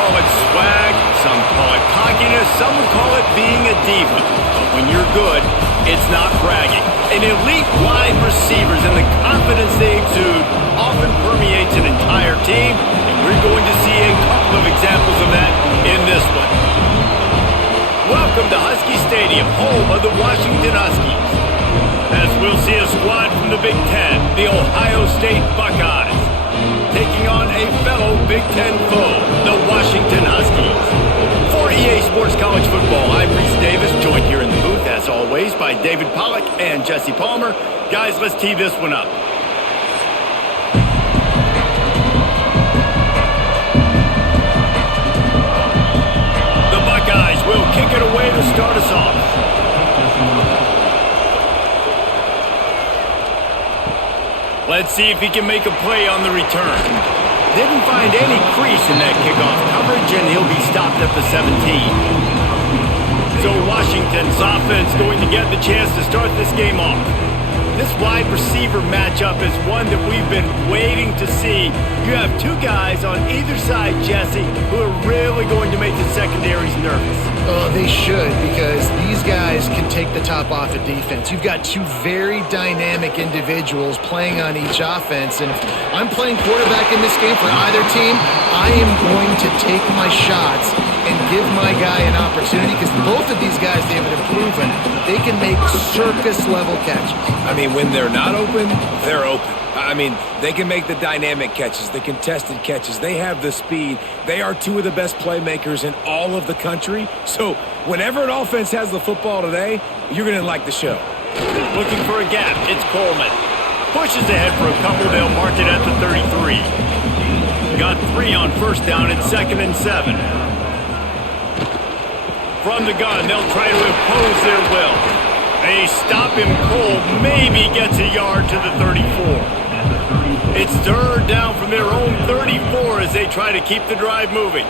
call it swag, some call it cockiness, some would call it being a diva. But when you're good, it's not bragging. An elite wide receivers and the confidence they exude often permeates an entire team, and we're going to see a couple of examples of that in this one. Welcome to Husky Stadium, home of the Washington Huskies. As we'll see a squad from the Big Ten, the Ohio State Buckeyes, taking on a fellow Big Ten foe, the Washington Huskies. For EA Sports College Football, I'm Reese Davis, joined here in the booth, as always, by David Pollack and Jesse Palmer. Guys, let's tee this one up. The Buckeyes will kick it away to start us off. Let's see if he can make a play on the return. Didn't find any crease in that kickoff coverage, and he'll be stopped at the 17. So Washington's offense going to get the chance to start this game off. This wide receiver matchup is one that we've been waiting to see. You have two guys on either side, Jesse, who are really going to make the secondaries nervous. Oh, they should, because these guys can take the top off of defense. You've got two very dynamic individuals playing on each offense, and if I'm playing quarterback in this game for either team, I am going to take my shots and give my guy an opportunity, because both of these guys, David, have proven they can make circus-level catches. I mean, when they're not open, they're open. I mean, they can make the dynamic catches, the contested catches. They have the speed. They are two of the best playmakers in all of the country. So whenever an offense has the football today, you're going to like the show. Looking for a gap. It's Coleman. Pushes ahead for a couple. They'll mark it at the 33. Got 3 on first down. It's 2nd and 7. From the gun, they'll try to impose their will. They stop him cold. Maybe gets a yard to the 34. It's 3rd down from their own 34 as they try to keep the drive moving.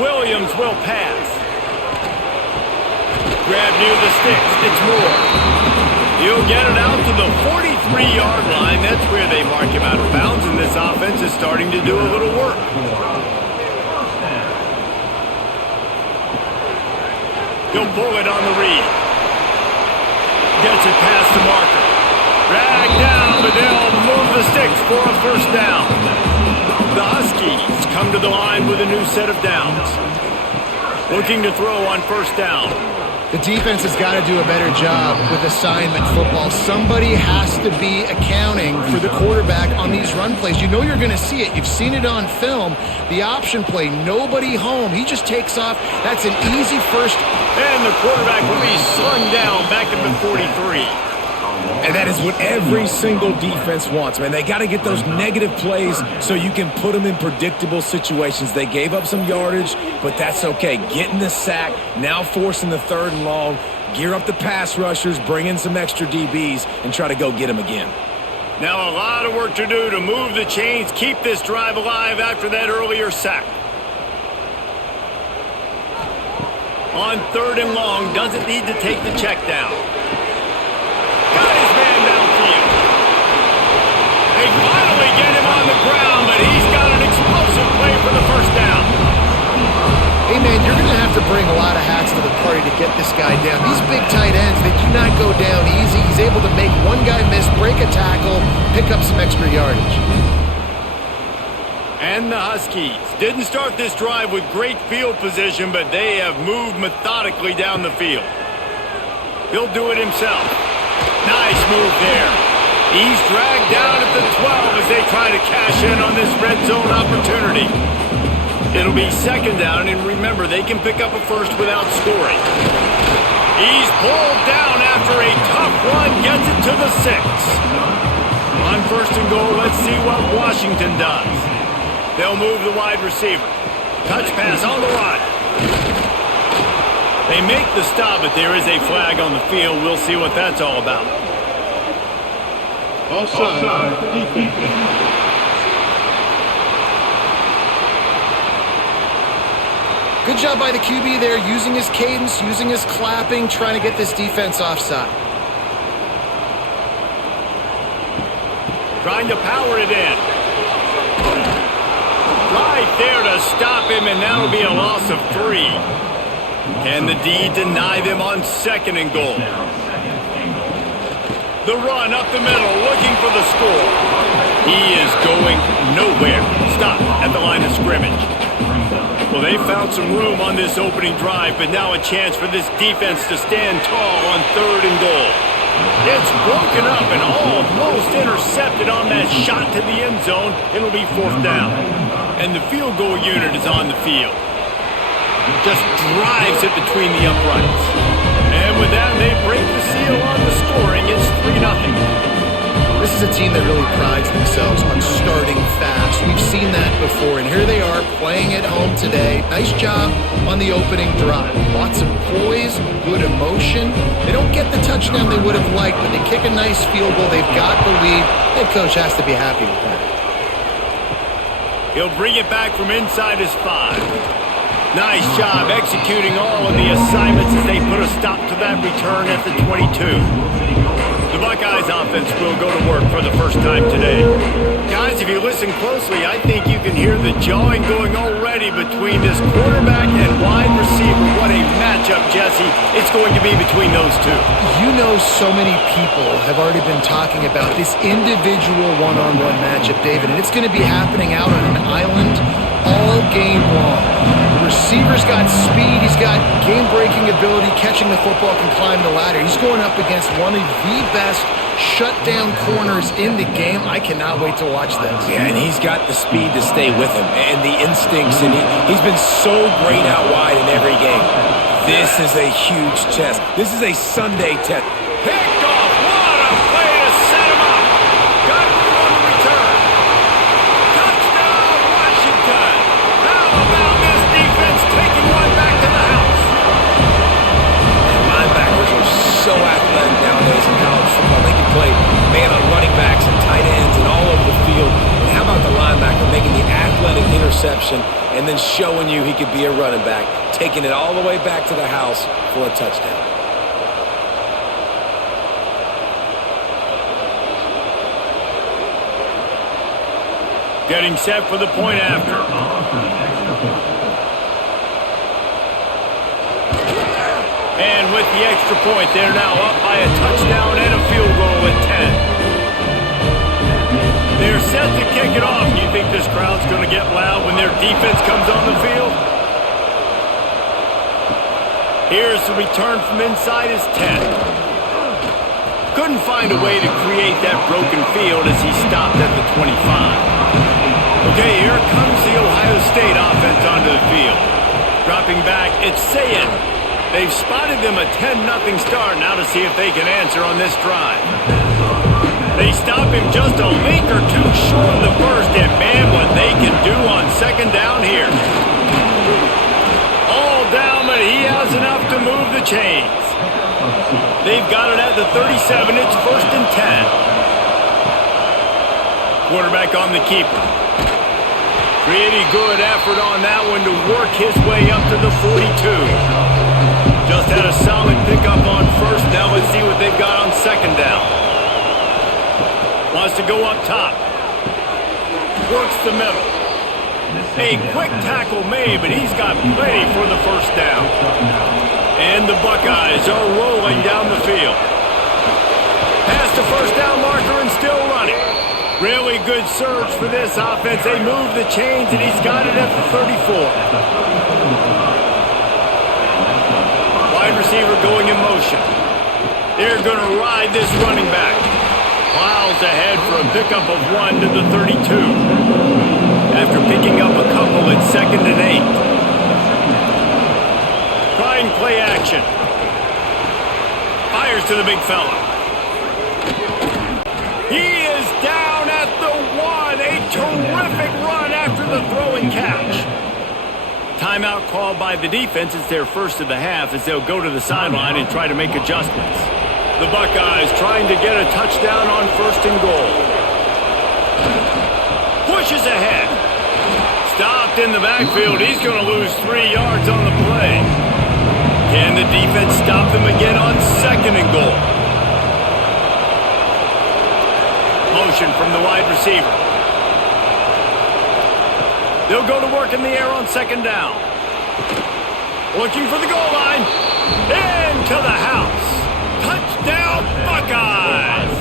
Williams will pass. Grab near the sticks. It's Moore. He'll get it out to the 43-yard line. That's where they mark him out of bounds, and this offense is starting to do a little work. He'll pull it on the read. Gets it past the marker. Dragged down, but they'll move the sticks for a first down. The Huskies come to the line with a new set of downs. Looking to throw on first down. The defense has got to do a better job with assignment football. Somebody has to be accounting for the quarterback on these run plays. You know you're going to see it. You've seen it on film. The option play, nobody home. He just takes off. That's an easy first. And the quarterback will be slung down back at the 43. And that is what every single defense wants, man. They got to get those negative plays so you can put them in predictable situations. They gave up some yardage, but that's okay. Getting the sack, now forcing the 3rd and long, gear up the pass rushers, bring in some extra DBs, and try to go get them again. Now a lot of work to do to move the chains, keep this drive alive after that earlier sack. On 3rd and long, doesn't need to take the check down. Got his man downfield. They finally get him on the ground, but he's got an explosive play for the first down. Hey, man, you're going to have to bring a lot of hats to the party to get this guy down. These big tight ends, they do not go down easy. He's able to make one guy miss, break a tackle, pick up some extra yardage. And the Huskies didn't start this drive with great field position, but they have moved methodically down the field. He'll do it himself. Nice move there. He's dragged down at the 12 as they try to cash in on this red zone opportunity. It'll be 2nd down, and remember, they can pick up a first without scoring. He's pulled down after a tough one, gets it to the 6. On 1st and goal, let's see what Washington does. They'll move the wide receiver. Touch pass on the run. They make the stop, but there is a flag on the field. We'll see what that's all about. Offside. Good job by the QB there, using his cadence, using his clapping, trying to get this defense offside. Trying to power it in. Right there to stop him, and that'll be a loss of 3. Can the D deny them on 2nd and goal? The run up the middle, looking for the score. He is going nowhere. Stop at the line of scrimmage. Well, they found some room on this opening drive, but now a chance for this defense to stand tall on 3rd and goal. It's broken up and almost intercepted on that shot to the end zone. It'll be 4th down. And the field goal unit is on the field. Just drives it between the uprights. And with that, they break the seal on the scoring. It's 3-0. This is a team that really prides themselves on starting fast. We've seen that before, and here they are playing at home today. Nice job on the opening drive. Lots of poise, good emotion. They don't get the touchdown they would have liked, but they kick a nice field goal. They've got the lead. Head coach has to be happy with that. He'll bring it back from inside his 5. Nice job executing all of the assignments as they put a stop to that return at the 22. The Buckeyes offense will go to work for the first time today. Guys, if you listen closely, I think you can hear the jawing going already between this quarterback and wide receiver. What a matchup, Jesse, it's going to be between those two. You know, so many people have already been talking about this individual one-on-one matchup, David, and it's going to be happening out on an island all game long. The receiver's got speed, he's got game-breaking ability, catching the football, can climb the ladder. He's going up against one of the best shutdown corners in the game. I cannot wait to watch this. Yeah, and he's got the speed to stay with him and the instincts, and he's been so great out wide in every game. This is a huge test. This is a Sunday test. Picked off. What a play to set him up. Got room on the return. Touchdown, Washington. How about this defense taking one back to the house? And linebackers are so athletic nowadays in college football. They can play man on running backs and tight ends and all over the field. And how about the linebacker making the athletic interception and then showing you he could be a running back, taking it all the way back to the house for a touchdown. Getting set for the point after. And with the extra point, they're now up by a touchdown and a field goal at 10. They're set to kick it off. You think this crowd's going to get loud when their defense comes on the field? Here's the return from inside his 10. Couldn't find a way to create that broken field as he stopped at the 25. Okay, here comes the Ohio State offense onto the field. Dropping back, it's Sayed. They've spotted them a 10-0 start now to see if they can answer on this drive. They stop him just a link or two short of the first, and man, what they can do on 2nd down here. All down, but he has enough to move the chains. They've got it at the 37. It's 1st and 10. Quarterback on the keeper. Pretty good effort on that one to work his way up to the 42. Just had a solid pickup on 1st. Now let's see what they've got on 2nd down. Wants to go up top. Works the middle. A quick tackle made, but he's got plenty for the 1st down. And the Buckeyes are rolling down the field. Past the 1st down marker and still running. Really good surge for this offense. They move the chains, and he's got it at the 34. Wide receiver going in motion. They're going to ride this running back. Plows ahead for a pickup of 1 to the 32. After picking up a couple at 2nd and 8. Trying play action. Fires to the big fella. He is down at the 1. A terrific run after the throw and catch. Timeout called by the defense. It's their first of the half as they'll go to the sideline and try to make adjustments. The Buckeyes trying to get a touchdown on 1st and goal. Pushes ahead. Stopped in the backfield. He's going to lose 3 yards on the play. Can the defense stop them again on 2nd and goal? Motion from the wide receiver. They'll go to work in the air on second down. Looking for the goal line. Into the house. Touchdown, Buckeyes!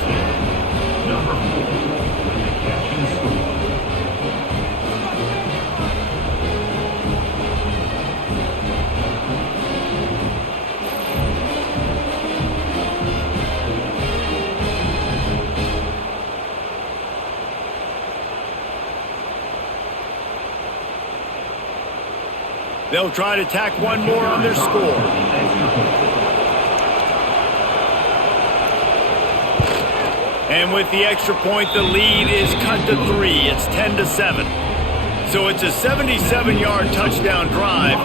They'll try to tack one more on their score. And with the extra point, the lead is cut to 3. It's 10-7. So it's a 77-yard touchdown drive.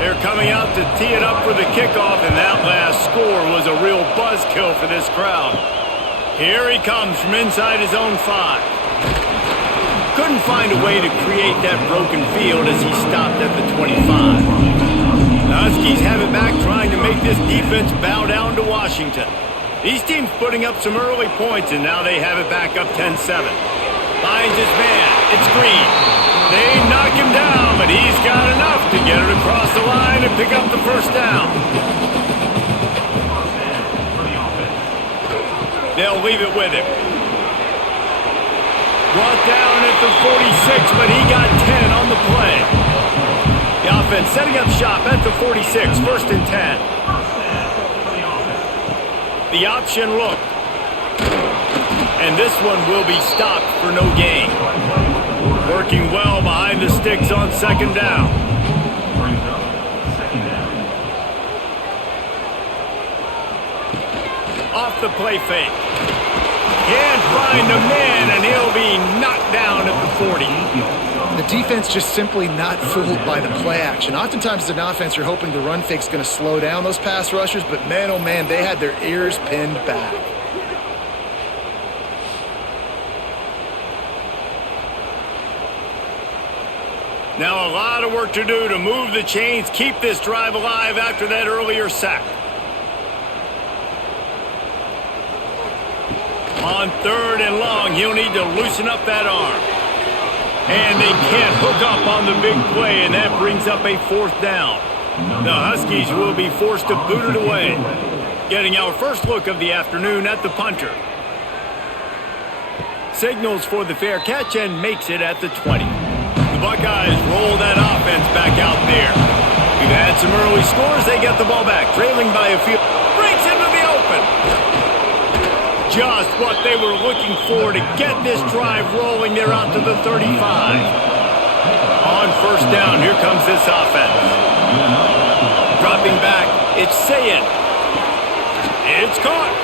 They're coming out to tee it up for the kickoff, and that last score was a real buzzkill for this crowd. Here he comes from inside his own 5. Couldn't find a way to create that broken field as he stopped at the 25. The Huskies have it back, trying to make this defense bow down to Washington. These teams putting up some early points, and now they have it back up 10-7. Finds his man. It's Green. They knock him down, but he's got enough to get it across the line and pick up the first down. They'll leave it with him. Brought down at the 46, but he got 10 on the play. The offense setting up shop at the 46, 1st and 10. The option look. And this one will be stopped for no gain. Working well behind the sticks on second down. Off the play fake. Can't find a man, and he'll be knocked down at the 40. The defense just simply not fooled by the play action. Oftentimes as an offense, you're hoping the run fake's going to slow down those pass rushers, but man, oh man, they had their ears pinned back. Now a lot of work to do to move the chains, keep this drive alive after that earlier sack. On 3rd and long, he'll need to loosen up that arm. And they can't hook up on the big play, and that brings up a 4th down. The Huskies will be forced to boot it away. Getting our first look of the afternoon at the punter. Signals for the fair catch and makes it at the 20. The Buckeyes roll that offense back out there. We've had some early scores. They get the ball back, trailing by a few. Breaks into the open. Just what they were looking for to get this drive rolling. They're out to the 35. On 1st down, here comes this offense. Dropping back, it's Sayin. It's caught.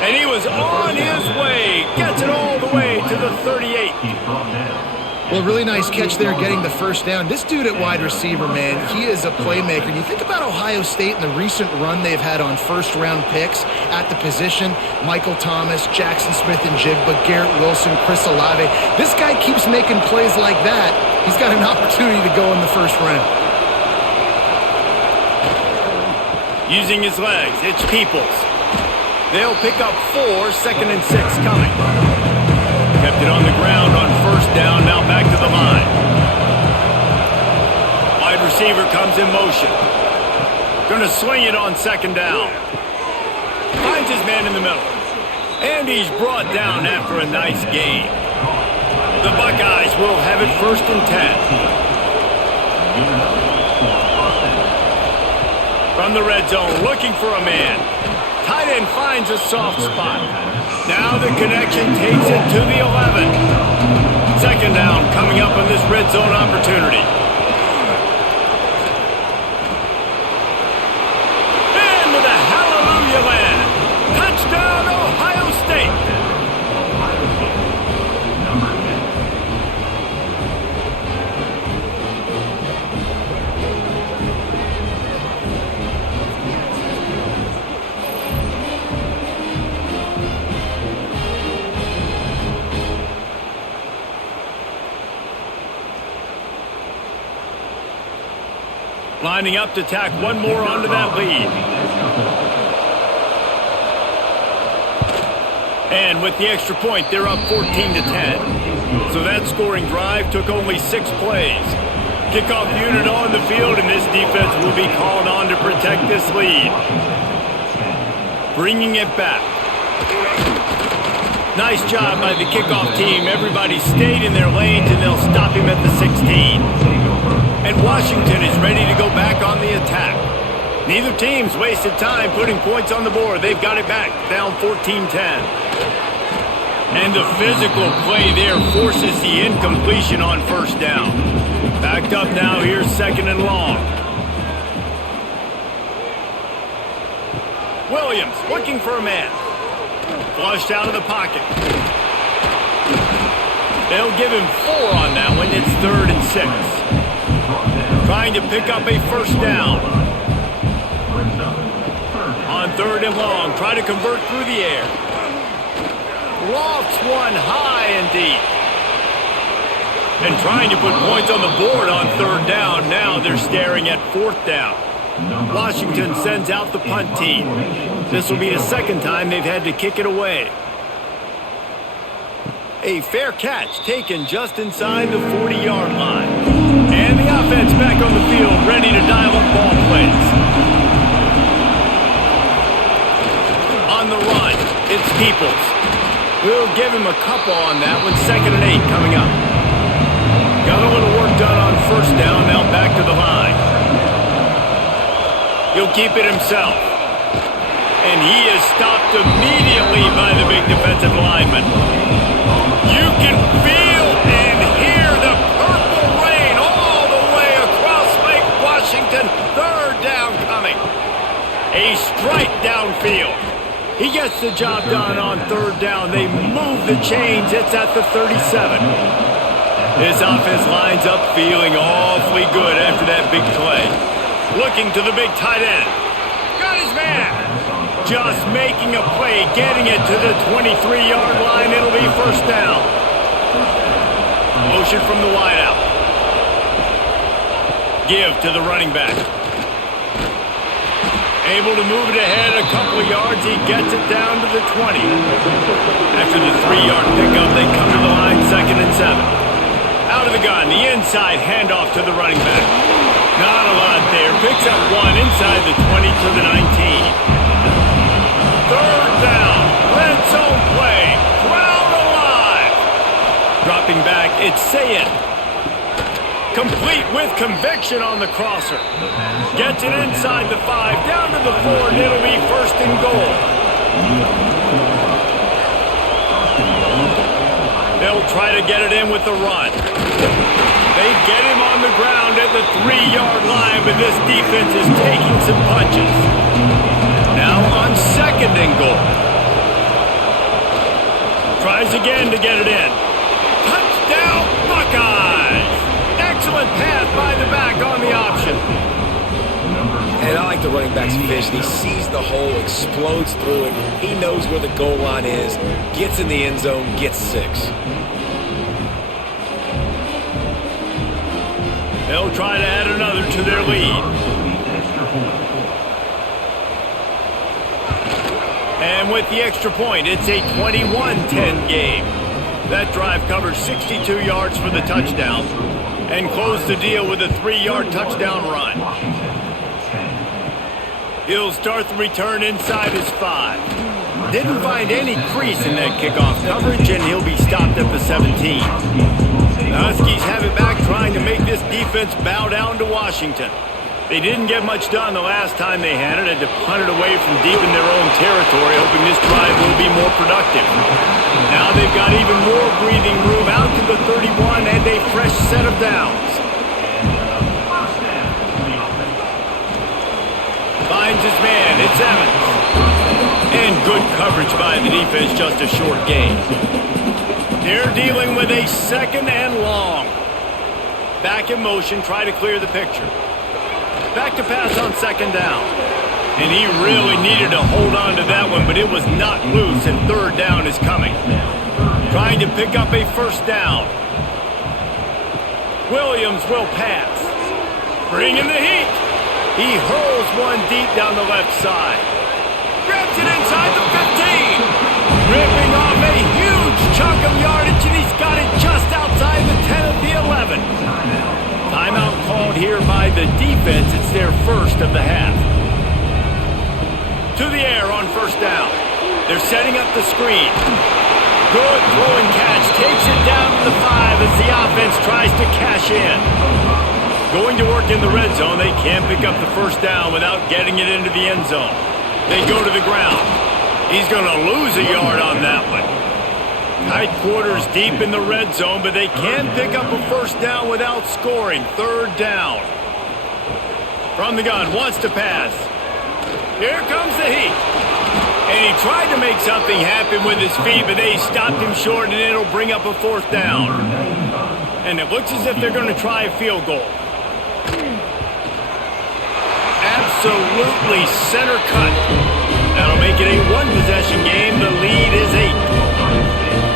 And he was on his way. Gets it all the way to the 38. Well, really nice catch there getting the first down. This dude at wide receiver, man, he is a playmaker. You think about Ohio State and the recent run they've had on first-round picks at the position. Michael Thomas, Jackson Smith-Njigba, Garrett Wilson, Chris Olave. This guy keeps making plays like that. He's got an opportunity to go in the first round. Using his legs, it's Peoples. They'll pick up 4, 2nd and 6 coming. Kept it on the ground on 1st down, now back to the line. Wide receiver comes in motion. Gonna swing it on 2nd down. Finds his man in the middle. And he's brought down after a nice gain. The Buckeyes will have it 1st and 10. From the red zone, looking for a man. Tight end finds a soft spot. Now the connection takes it to the 11. 2nd down coming up on this red zone opportunity. And with a hallelujah land. Touchdown, Ohio State. Lining up to tack one more onto that lead. And with the extra point, they're up 14-10. So that scoring drive took only 6 plays. Kickoff unit on the field, and this defense will be called on to protect this lead. Bringing it back. Nice job by the kickoff team. Everybody stayed in their lanes, and they'll stop him at the 16. And Washington is ready to go back on the attack. Neither team's wasted time putting points on the board. They've got it back, down 14-10. And the physical play there forces the incompletion on first down. Backed up now, here's 2nd and long. Williams looking for a man. Flushed out of the pocket. They'll give him 4 on that one. It's 3rd and 6. Trying to pick up a first down. On 3rd and long, try to convert through the air. Lofts one high and deep. And trying to put points on the board on 3rd down. Now they're staring at 4th down. Washington sends out the punt team. This will be the 2nd time they've had to kick it away. A fair catch taken just inside the 40-yard line. And the offense back on the field, ready to dial up ball plays. On the run, it's Peoples. We'll give him a couple on that one. 2nd and 8 coming up. Got a little work done on first down, now back to the line. He'll keep it himself. And he is stopped immediately by the big defensive lineman. You can feel and hear the purple rain all the way across Lake Washington. 3rd down coming. A strike downfield. He gets the job done on 3rd down. They move the chains. It's at the 37. His offense lines up feeling awfully good after that big play. Looking to the big tight end. Got his man. Just making a play, getting it to the 23-yard line. It'll be first down. Motion from the wideout. Give to the running back. Able to move it ahead a couple of yards. He gets it down to the 20. After the 3-yard pickup, they come to the line, 2nd and 7. Out of the gun, the inside handoff to the running back. Not a lot there. Picks up 1 inside the 20 to the 19. 3rd down. Red zone play. Crowd alive. Dropping back, it's Sayed. Complete with conviction on the crosser. Gets it inside the 5, down to the 4, and it'll be 1st and goal. They'll try to get it in with the run. They get him on the ground at the 3-yard line, but this defense is taking some punches. Now on 2nd and goal. Tries again to get it in. Touchdown, Buckeyes! Excellent pass by the back on the option. And I like the running back's vision. He sees the hole, explodes through it. He knows where the goal line is, gets in the end zone, gets 6. They'll try to add another to their lead. And with the extra point, it's a 21-10 game. That drive covers 62 yards for the touchdown and closed the deal with a 3-yard touchdown run. He'll start the return inside his 5. Didn't find any crease in that kickoff coverage, and he'll be stopped at the 17. The Huskies have it back, trying to make this defense bow down to Washington. They didn't get much done the last time they had it, to punt it away from deep in their own territory, hoping this drive will be more productive. Now they've got even more breathing room out to the 31 and a fresh set of downs. Finds his man, it's Evans. And good coverage by the defense, just a short gain. They're dealing with a 2nd and long. Back in motion, try to clear the picture. Back to pass on 2nd down. And he really needed to hold on to that one, but it was not loose, and 3rd down is coming. Trying to pick up a first down. Williams will pass. Bringing the heat. He hurls one deep down the left side. Grabs it inside the 15. Ripping off a huge chunk of yardage, and he's got it just 7. Timeout called here by the defense. It's their first of the half. To the air on first down. They're setting up the screen. Good throw and catch. Takes it down to the 5 as the offense tries to cash in. Going to work in the red zone. They can't pick up the first down without getting it into the end zone. They go to the ground. He's going to lose a yard on that one. Tight quarters deep in the red zone, but they can pick up a first down without scoring. Third down. From the gun, wants to pass. Here comes the heat. And he tried to make something happen with his feet, but they stopped him short, and it'll bring up a fourth down. And it looks as if they're going to try a field goal. Absolutely center cut. That'll make it a one-possession game. The lead is 8.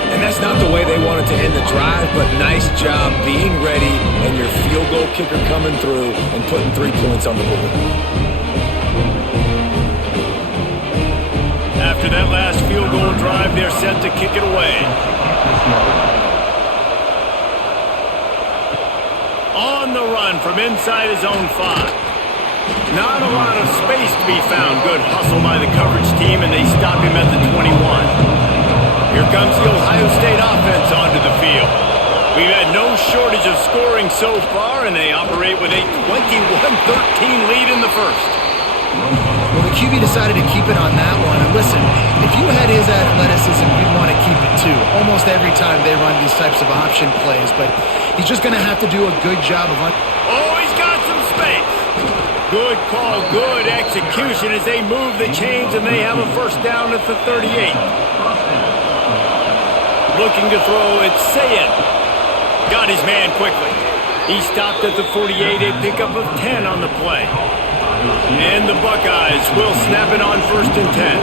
And that's not the way they wanted to end the drive, but nice job being ready and your field goal kicker coming through and putting 3 points on the board. After that last field goal drive, they're set to kick it away. On the run from inside his own 5. Not a lot of space to be found. Good hustle by the coverage team, and they stop him at the 21. Here comes the Ohio State offense onto the field. We've had no shortage of scoring so far, and they operate with a 21-13 lead in the first. Well, the QB decided to keep it on that one. And listen, if you had his athleticism, you'd want to keep it too. Almost every time they run these types of option plays, but he's just going to have to do a good job of... Oh, he's got some space. Good call, good execution as they move the chains, and they have a first down at the 38. Looking to throw, it's Sayin. Got his man quickly. He stopped at the 48, a pickup of 10 on the play. And the Buckeyes will snap it on first and 10.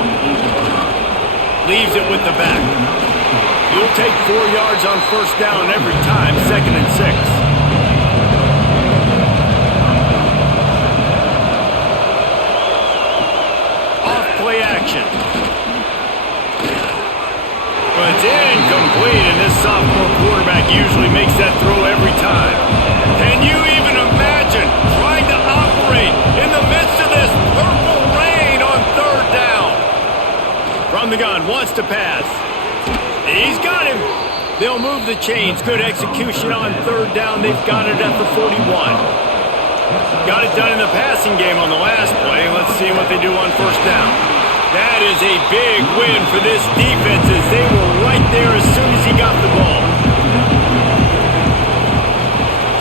Leaves it with the back. You'll take 4 yards on first down every time, second and 6. Play action. Well, it's incomplete, and this sophomore quarterback usually makes that throw every time. Can you even imagine trying to operate in the midst of this purple rain on third down? From the gun, wants to pass. He's got him. They'll move the chains. Good execution on third down. They've got it at the 41. Got it done in the passing game on the last play. Let's see what they do on first down. That is a big win for this defense as they were right there as soon as he got the ball.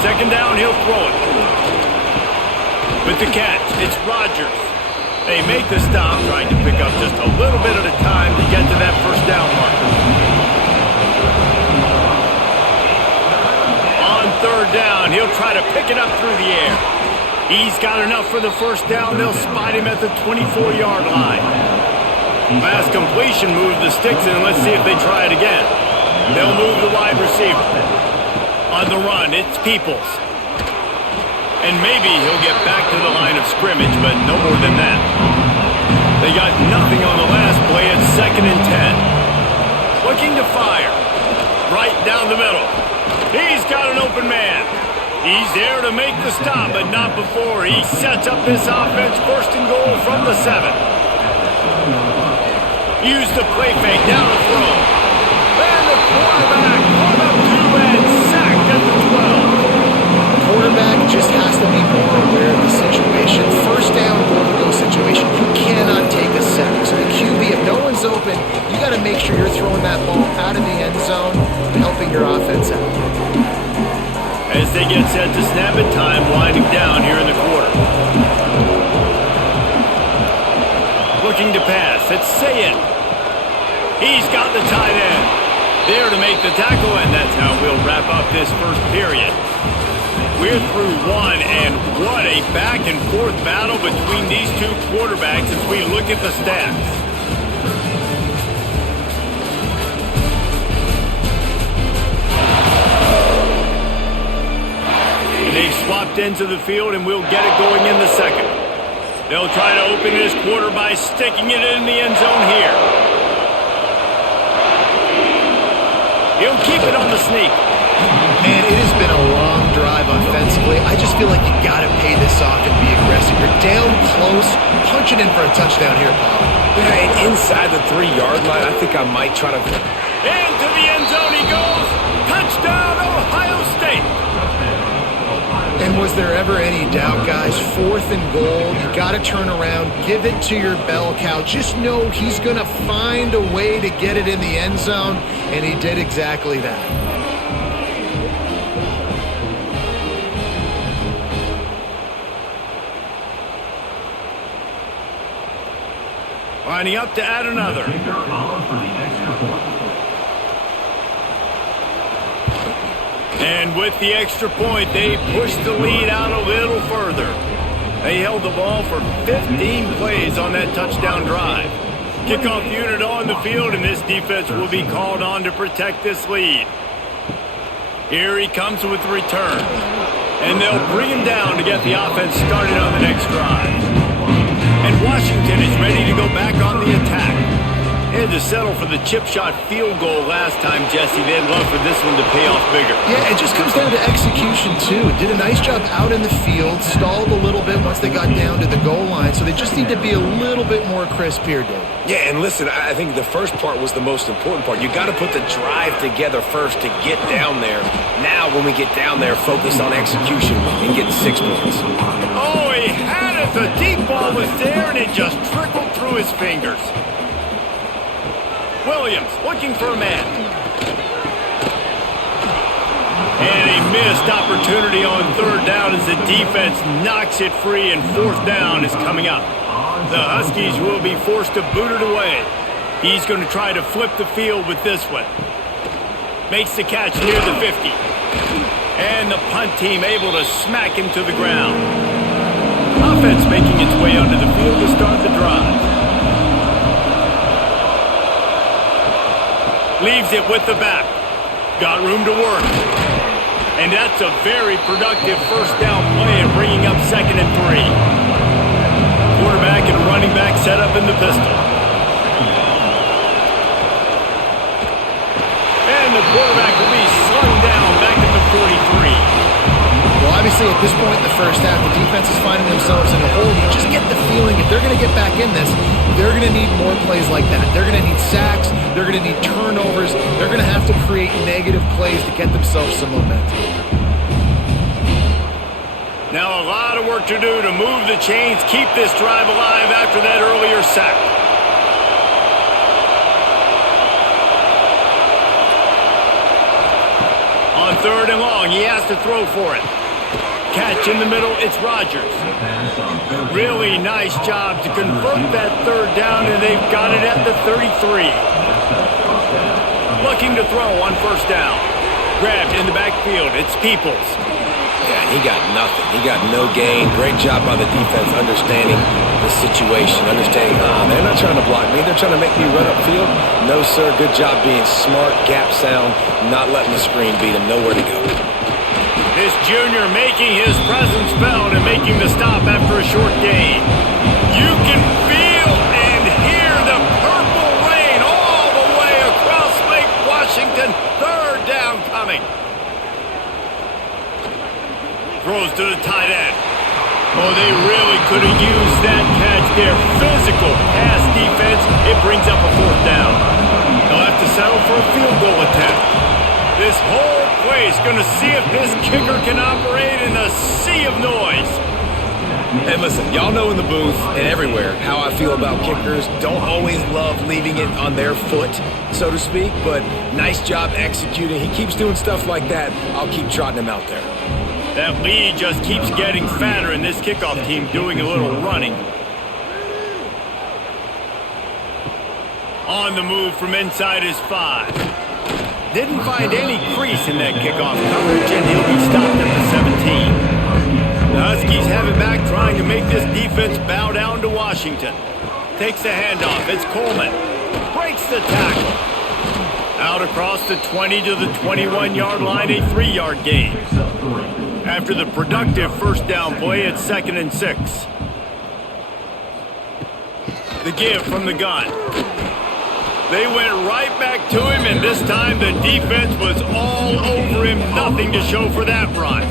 Second down, he'll throw it. With the catch, it's Rodgers. They make the stop, trying to pick up just a little bit at a time to get to that first down marker. On third down, he'll try to pick it up through the air. He's got enough for the first down. They'll spot him at the 24-yard line. Fast completion moved the sticks in. Let's see if they try it again. They'll move the wide receiver. On the run, it's Peoples. And maybe he'll get back to the line of scrimmage, but no more than that. They got nothing on the last play. It's second and 10. Looking to fire. Right down the middle. He's got an open man. He's there to make the stop, but not before he sets up this offense. First and goal from the 7. Use the play fake, down the throw. And the quarterback caught up to and sacked at the 12. Quarterback just has to be more aware of the situation. First down, goal-to-go situation. You cannot take a sack. So the QB, if no one's open, you got to make sure you're throwing that ball out of the end zone and helping your offense out. As they get set to snap it, time winding down here in the quarter. Looking to pass, it's Sayin. He's got the tight end. There to make the tackle, and that's how we'll wrap up this first period. We're through one, and what a back-and-forth battle between these two quarterbacks as we look at the stats. They've swapped into the field, and we'll get it going in the second. They'll try to open this quarter by sticking it in the end zone here. He'll keep it on the sneak. Man, it has been a long inside the 3-yard line, I think I might try to... Into the end zone he goes. Touchdown, Ohio State. And was there ever any doubt, guys? 4th and goal, you got to turn around, give it to your bell cow. Just know he's going to find a way to get it in the end zone, and he did exactly that. Lining up to add another. And with the extra point, they pushed the lead out a little further. They held the ball for 15 plays on that touchdown drive. Kickoff unit on the field, and this defense will be called on to protect this lead. Here he comes with the return. And they'll bring him down to get the offense started on the next drive. And Washington is ready to go back on the attack. They had to settle for the chip shot field goal last time, Jesse. They'd love for this one to pay off bigger. Yeah, it just comes down to execution, too. Did a nice job out in the field, stalled a little bit once they got down to the goal line, so they just need to be a little bit more crisp here, Dave. Yeah, and listen, I think the first part was the most important part. You got to put the drive together first to get down there. Now, when we get down there, focus on execution and getting 6 points. Oh, he had it. The deep ball was there, and it just trickled through his fingers. Williams looking for a man. And a missed opportunity on 3rd down as the defense knocks it free, and 4th down is coming up. The Huskies will be forced to boot it away. He's going to try to flip the field with this one. Makes the catch near the 50. And the punt team able to smack him to the ground. Offense making its way onto the field to start the drive. Leaves it with the back. Got room to work. And that's a very productive 1st down play and bringing up 2nd and 3. Quarterback and running back set up in the pistol. And the quarterback will be slung down back at the 43. Well, obviously, at this point in the first half, the defense is finding themselves in a hole. You just get the feeling if they're going to get back in this, they're going to need more plays like that. They're going to need sacks. They're going to need turnovers. They're going to have to create negative plays to get themselves some momentum. Now a lot of work to do to move the chains, keep this drive alive after that earlier sack. On 3rd and long, he has to throw for it. Catch in the middle, it's Rodgers. Really nice job to convert that 3rd down, and they've got it at the 33. Looking to throw on 1st down. Grabbed in the backfield, it's Peoples. Yeah, he got nothing. He got no gain. Great job by the defense understanding the situation, understanding, they're not trying to block me. They're trying to make me run upfield. No, sir. Good job being smart, gap sound, not letting the screen beat him. Nowhere to go. This junior making his presence felt and making the stop after a short gain. You can feel and hear the purple rain all the way across Lake Washington. 3rd down coming. Throws to the tight end. Oh, they really could have used that catch there. Physical pass defense. It brings up a 4th down. They'll have to settle for a field goal attempt. This whole play is going to see if this kicker can operate in a sea of noise. And listen, y'all know in the booth and everywhere how I feel about kickers. Don't always love leaving it on their foot, so to speak, but nice job executing. He keeps doing stuff like that. I'll keep trotting him out there. That lead just keeps getting fatter, and this kickoff team doing a little running. On the move from inside his 5. Didn't find any crease in that kickoff coverage, and he'll be stopped at the 17. The Huskies have it back, trying to make this defense bow down to Washington. Takes the handoff. It's Coleman. Breaks the tackle. Out across the 20 to the 21-yard line, a 3-yard gain. After the productive 1st down play, it's 2nd and 6. The give from the gun. They went right back to him, and this time the defense was all over him. Nothing to show for that run.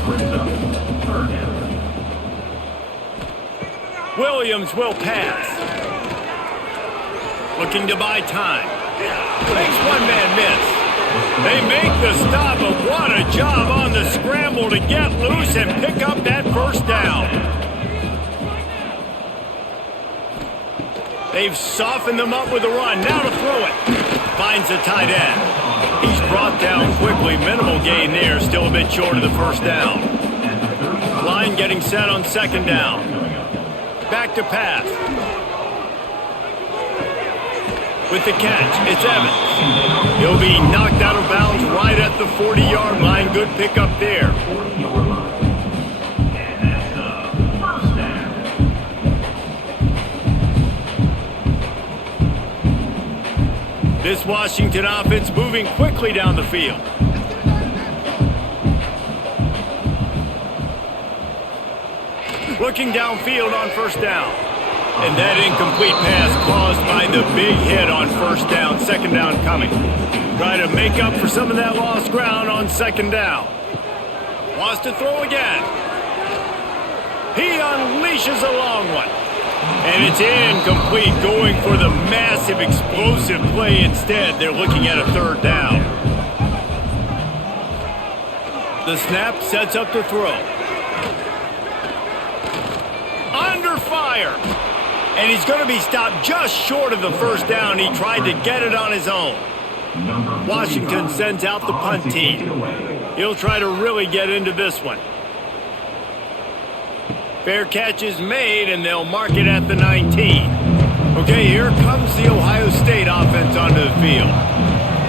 Williams will pass. Looking to buy time. Makes one man miss. They make the stop, but what a job on the scramble to get loose and pick up that first down. They've softened them up with a run. Now to throw it. Finds the tight end. He's brought down quickly. Minimal gain there. Still a bit short of the first down. Line getting set on second down. Back to pass. With the catch, it's Evans. He'll be knocked out of bounds right at the 40-yard line. Good pickup there. This Washington offense moving quickly down the field. Looking downfield on first down. And that incomplete pass caused by the big hit on first down. Second down coming. Trying to make up for some of that lost ground on second down. Wants to throw again. He unleashes a long one. And it's incomplete, going for the massive explosive play instead. They're looking at a third down. The snap sets up the throw. Under fire. And he's going to be stopped just short of the first down. He tried to get it on his own. Washington sends out the punt team. He'll try to really get into this one. Fair catch is made, and they'll mark it at the 19. Okay, here comes the Ohio State offense onto the field.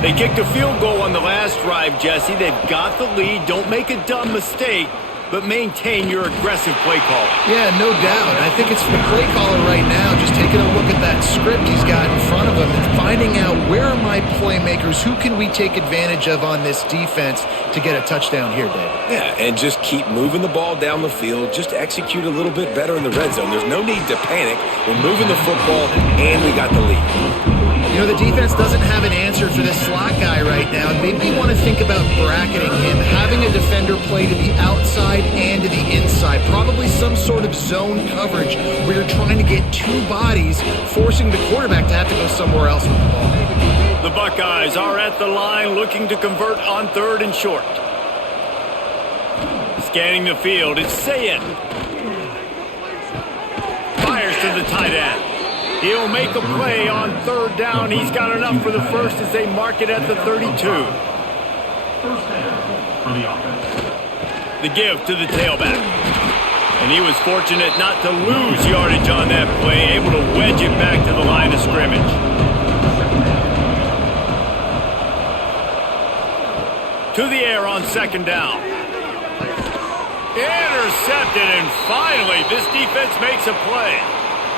They kicked a field goal on the last drive, Jesse. They've got the lead. Don't make a dumb mistake, but maintain your aggressive play call. Yeah, no doubt. I think it's the play caller right now just taking a look at that script he's got in front of him and finding out where are my playmakers, who can we take advantage of on this defense to get a touchdown here, Dave. Yeah, and just keep moving the ball down the field. Just execute a little bit better in the red zone. There's no need to panic. We're moving the football, and we got the lead. You know, the defense doesn't have an answer for this slot guy right now. Maybe you want to think about bracketing him, having a defender play to the outside and to the inside. Probably some sort of zone coverage where you're trying to get two bodies, forcing the quarterback to have to go somewhere else with the ball. The Buckeyes are at the line looking to convert on third and short. Scanning the field, it's Sayed. Fires to the tight end. He'll make a play on third down. He's got enough for the first as they mark it at the 32. First down for the offense. The give to the tailback. And he was fortunate not to lose yardage on that play, able to wedge it back to the line of scrimmage. To the air on second down. Intercepted, and finally this defense makes a play.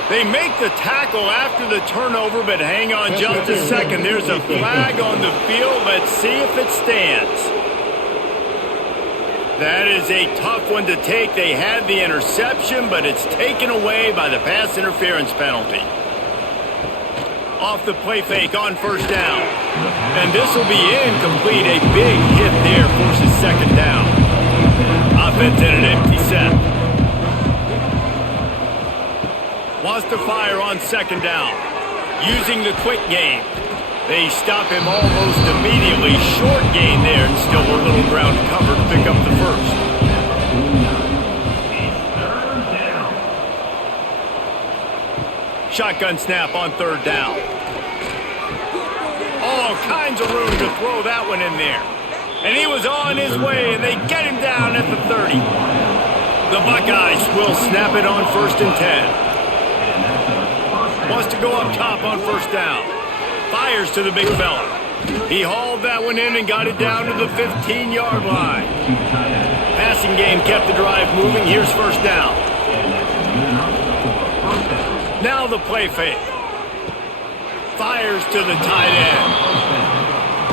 They make the tackle after the turnover, but hang on just a second. There's a flag on the field. Let's see if it stands. That is a tough one to take. They had the interception, but it's taken away by the pass interference penalty. Off the play fake on first down. And this will be incomplete. A big hit there forces second down. Offense in an empty set. Wants to fire on second down. Using the quick game. They stop him almost immediately. Short gain there, and still a little ground to cover to pick up the first. Shotgun snap on third down. All kinds of room to throw that one in there. And he was on his way, and they get him down at the 30. The Buckeyes will snap it on first and 10. Wants to go up top on first down. Fires to the big fella. He hauled that one in and got it down to the 15-yard line. Passing game kept the drive moving. Here's first down. Now the play fake. Fires to the tight end.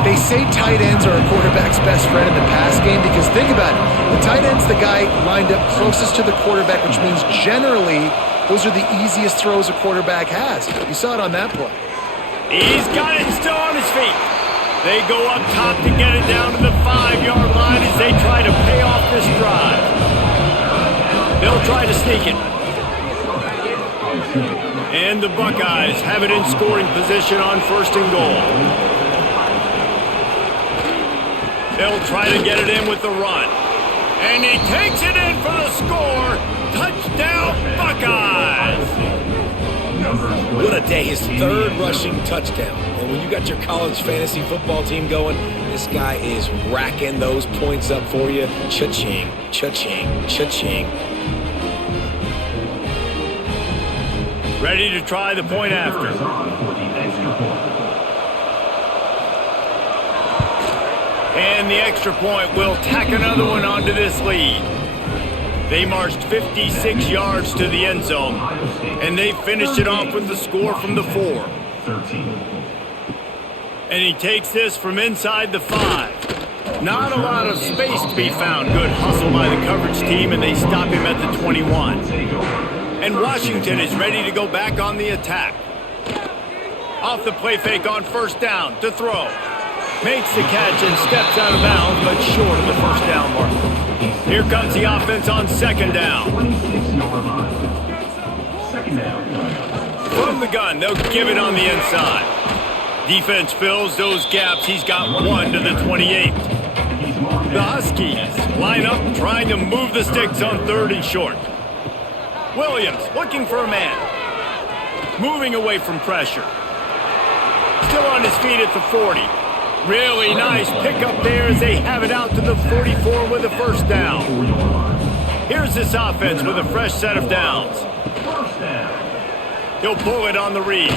They say tight ends are a quarterback's best friend in the pass game because think about it. The tight end's the guy lined up closest to the quarterback, which means generally those are the easiest throws a quarterback has. You saw it on that play. He's got it still on his feet. They go up top to get it down to the 5-yard line as they try to pay off this drive. They'll try to sneak it. And the Buckeyes have it in scoring position on 1st and goal. They'll try to get it in with the run. And he takes it in for the score. Touchdown, Buckeyes! What a day. His 3rd rushing touchdown. And when you got your college fantasy football team going, this guy is racking those points up for you. Cha-ching, cha-ching, cha-ching. Ready to try the point after. And the extra point will tack another one onto this lead. They marched 56 yards to the end zone, and they finished it off with the score from the 4. And he takes this from inside the 5. Not a lot of space to be found. Good hustle by the coverage team, and they stop him at the 21. And Washington is ready to go back on the attack. Off the play fake on 1st down to throw. Makes the catch and steps out of bounds, but short of the 1st down mark. Here comes the offense on 2nd down. From the gun, they'll give it on the inside. Defense fills those gaps. He's got 1 to the 28. The Huskies line up trying to move the sticks on 3rd and short. Williams looking for a man. Moving away from pressure. Still on his feet at the 40. Really nice pickup there as they have it out to the 44 with a 1st down. Here's this offense with a fresh set of downs. He'll pull it on the read.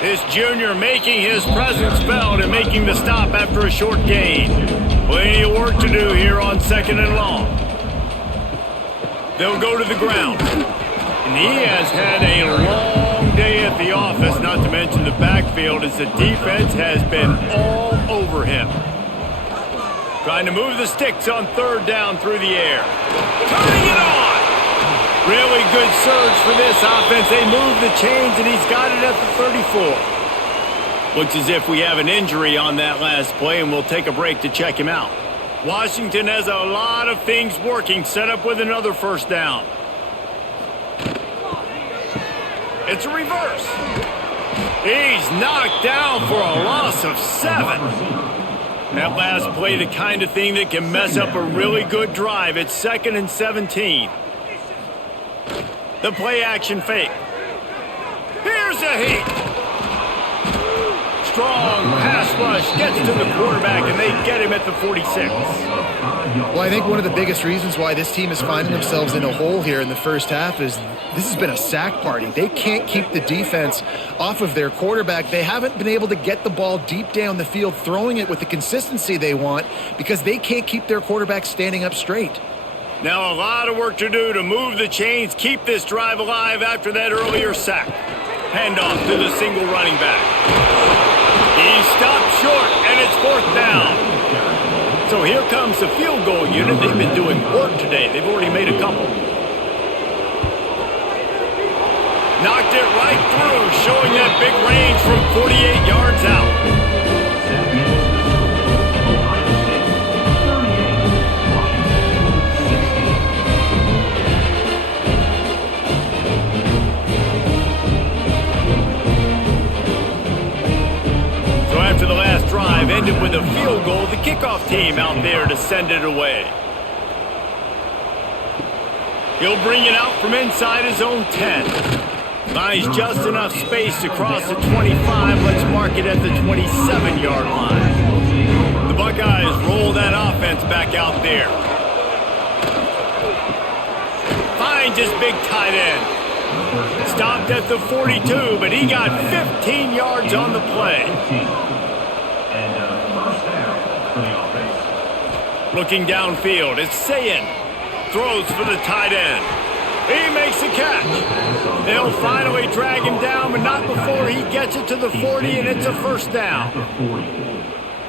This junior making his presence felt and making the stop after a short gain. Plenty of work to do here on 2nd and long. They'll go to the ground. And he has had a long day at the office, not to mention the backfield, as the defense has been all over him. Trying to move the sticks on 3rd down through the air. Turning it on! Really good surge for this offense. They move the chains, and he's got it at the 34. Looks as if we have an injury on that last play, and we'll take a break to check him out. Washington has a lot of things working, set up with another 1st down. It's a reverse. He's knocked down for a loss of 7. That last play, the kind of thing that can mess up a really good drive. It's 2nd and 17. The play action fake. Here's a heat. Strong pass rush gets to the quarterback, and they get him at the 46. Well, I think one of the biggest reasons why this team is finding themselves in a hole here in the 1st half is this has been a sack party. They can't keep the defense off of their quarterback. They haven't been able to get the ball deep down the field, throwing it with the consistency they want because they can't keep their quarterback standing up straight. Now a lot of work to do to move the chains, keep this drive alive after that earlier sack. Handoff to the single running back. He stopped short, and it's 4th down. So here comes the field goal unit. They've been doing work today. They've already made a couple. Knocked it right through, showing that big range from 48 yards out. After the last drive ended with a field goal, the kickoff team out there to send it away. He'll bring it out from inside his own 10. Buys just enough space to cross the 25. Let's mark it at the 27-yard line. The Buckeyes roll that offense back out there. Finds his big tight end. Stopped at the 42, but he got 15 yards on the play. Looking downfield, it's Sayin. Throws for the tight end. He makes the catch. They'll finally drag him down, but not before he gets it to the 40, and it's a 1st down.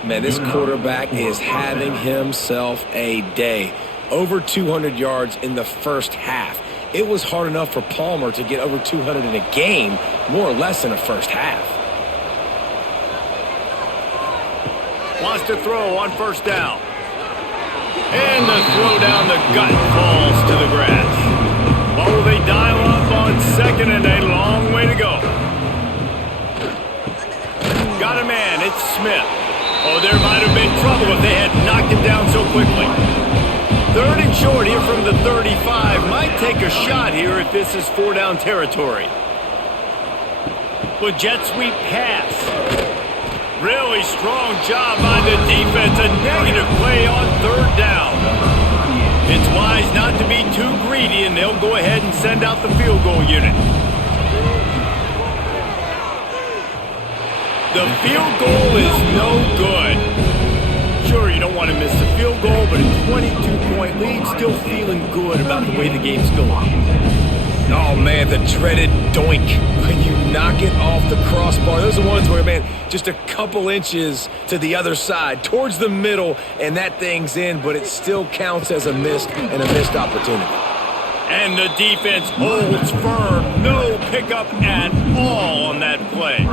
Man, this quarterback is having himself a day. Over 200 yards in the 1st half. It was hard enough for Palmer to get over 200 in a game, more or less in a 1st half. Wants to throw on 1st down. And the throw down the gut falls to the grass. Oh, they dial up on Smith. Oh, there might have been trouble if they had knocked him down so quickly. Third and short here from the 35. Might take a shot here if this is 4-down territory. Well, jet sweep pass. Really strong job by the defense. A negative play on 3rd down. It's wise not to be too greedy, and they'll go ahead and send out the field goal unit. The field goal is no good. Sure, you don't want to miss the field goal, but a 22-point lead, still feeling good about the way the game's going. Oh, man, the dreaded doink when you knock it off the crossbar. Those are the ones where, man, just a couple inches to the other side, towards the middle, and that thing's in, but it still counts as a missed opportunity. And the defense holds firm. No pickup at all on that play.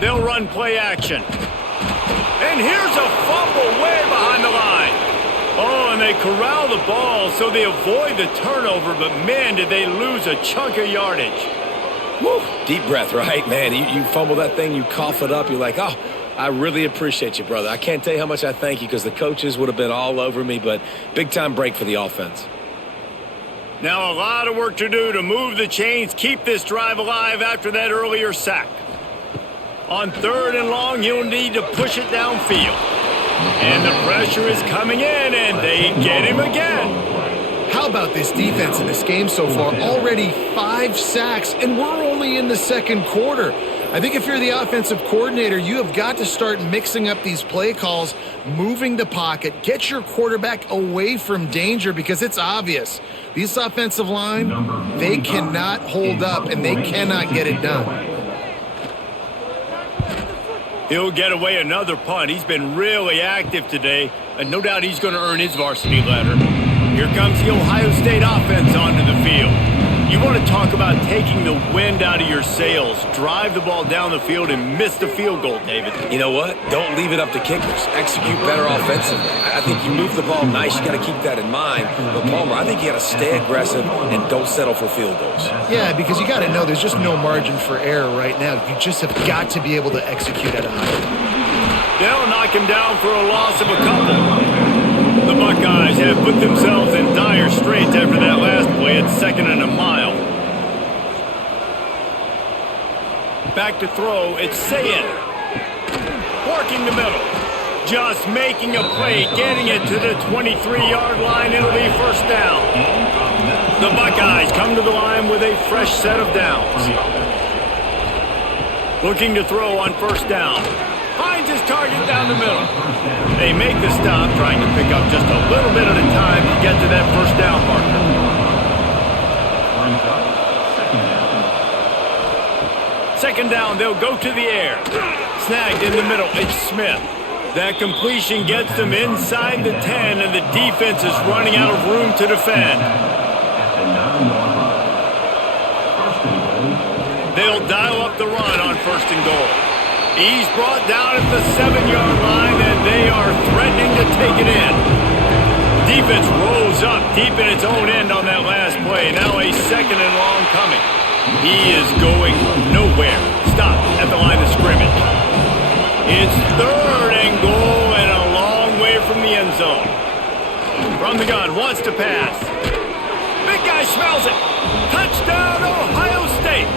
They'll run play action. And here's a fumble way behind the line. Oh, and they corral the ball so they avoid the turnover, but man, did they lose a chunk of yardage. Woo. Deep breath, right? Man, you fumble that thing, you cough it up, you're like, oh, I really appreciate you, brother. I can't tell you how much I thank you because the coaches would have been all over me, but big-time break for the offense. Now a lot of work to do to move the chains, keep this drive alive after that earlier sack. On 3rd and long, you'll need to push it downfield. And the pressure is coming in, and they get him again. How about this defense in this game so far? Already 5 sacks, and we're only in the 2nd quarter. I think if you're the offensive coordinator, you have got to start mixing up these play calls, moving the pocket, get your quarterback away from danger because it's obvious. These offensive line, they cannot hold up, and they cannot get it done. He'll get away another punt. He's been really active today, and no doubt he's going to earn his varsity letter. Here comes the Ohio State offense onto the field. You want to talk about taking the wind out of your sails. Drive the ball down the field and miss the field goal, David. You know what? Don't leave it up to kickers. Execute better offensively. I think you move the ball nice. You got to keep that in mind. But, Palmer, I think you got to stay aggressive and don't settle for field goals. Yeah, because you got to know there's just no margin for error right now. You just have got to be able to execute at a high level. They'll knock him down for a loss of a couple. The Buckeyes have put themselves in dire straits after that last play at 2nd and a mile. Back to throw, it's Sayin. Working the middle. Just making a play, getting it to the 23-yard line. It'll be 1st down. The Buckeyes come to the line with a fresh set of downs. Looking to throw on 1st down. Finds his target down the middle. They make the stop, trying to pick up just a little bit at a time to get to that 1st down marker. 2nd down, they'll go to the air. Snagged in the middle, it's Smith. That completion gets them inside the 10, and the defense is running out of room to defend. They'll dial up the run on 1st and goal. He's brought down at the 7-yard line, and they are threatening to take it in. Defense rolls up deep in its own end on that last play. Now a 2nd and long coming. He is going nowhere. Stop at the line of scrimmage. It's 3rd and goal and a long way from the end zone. From the gun, wants to pass. Big guy smells it. Touchdown, Ohio State.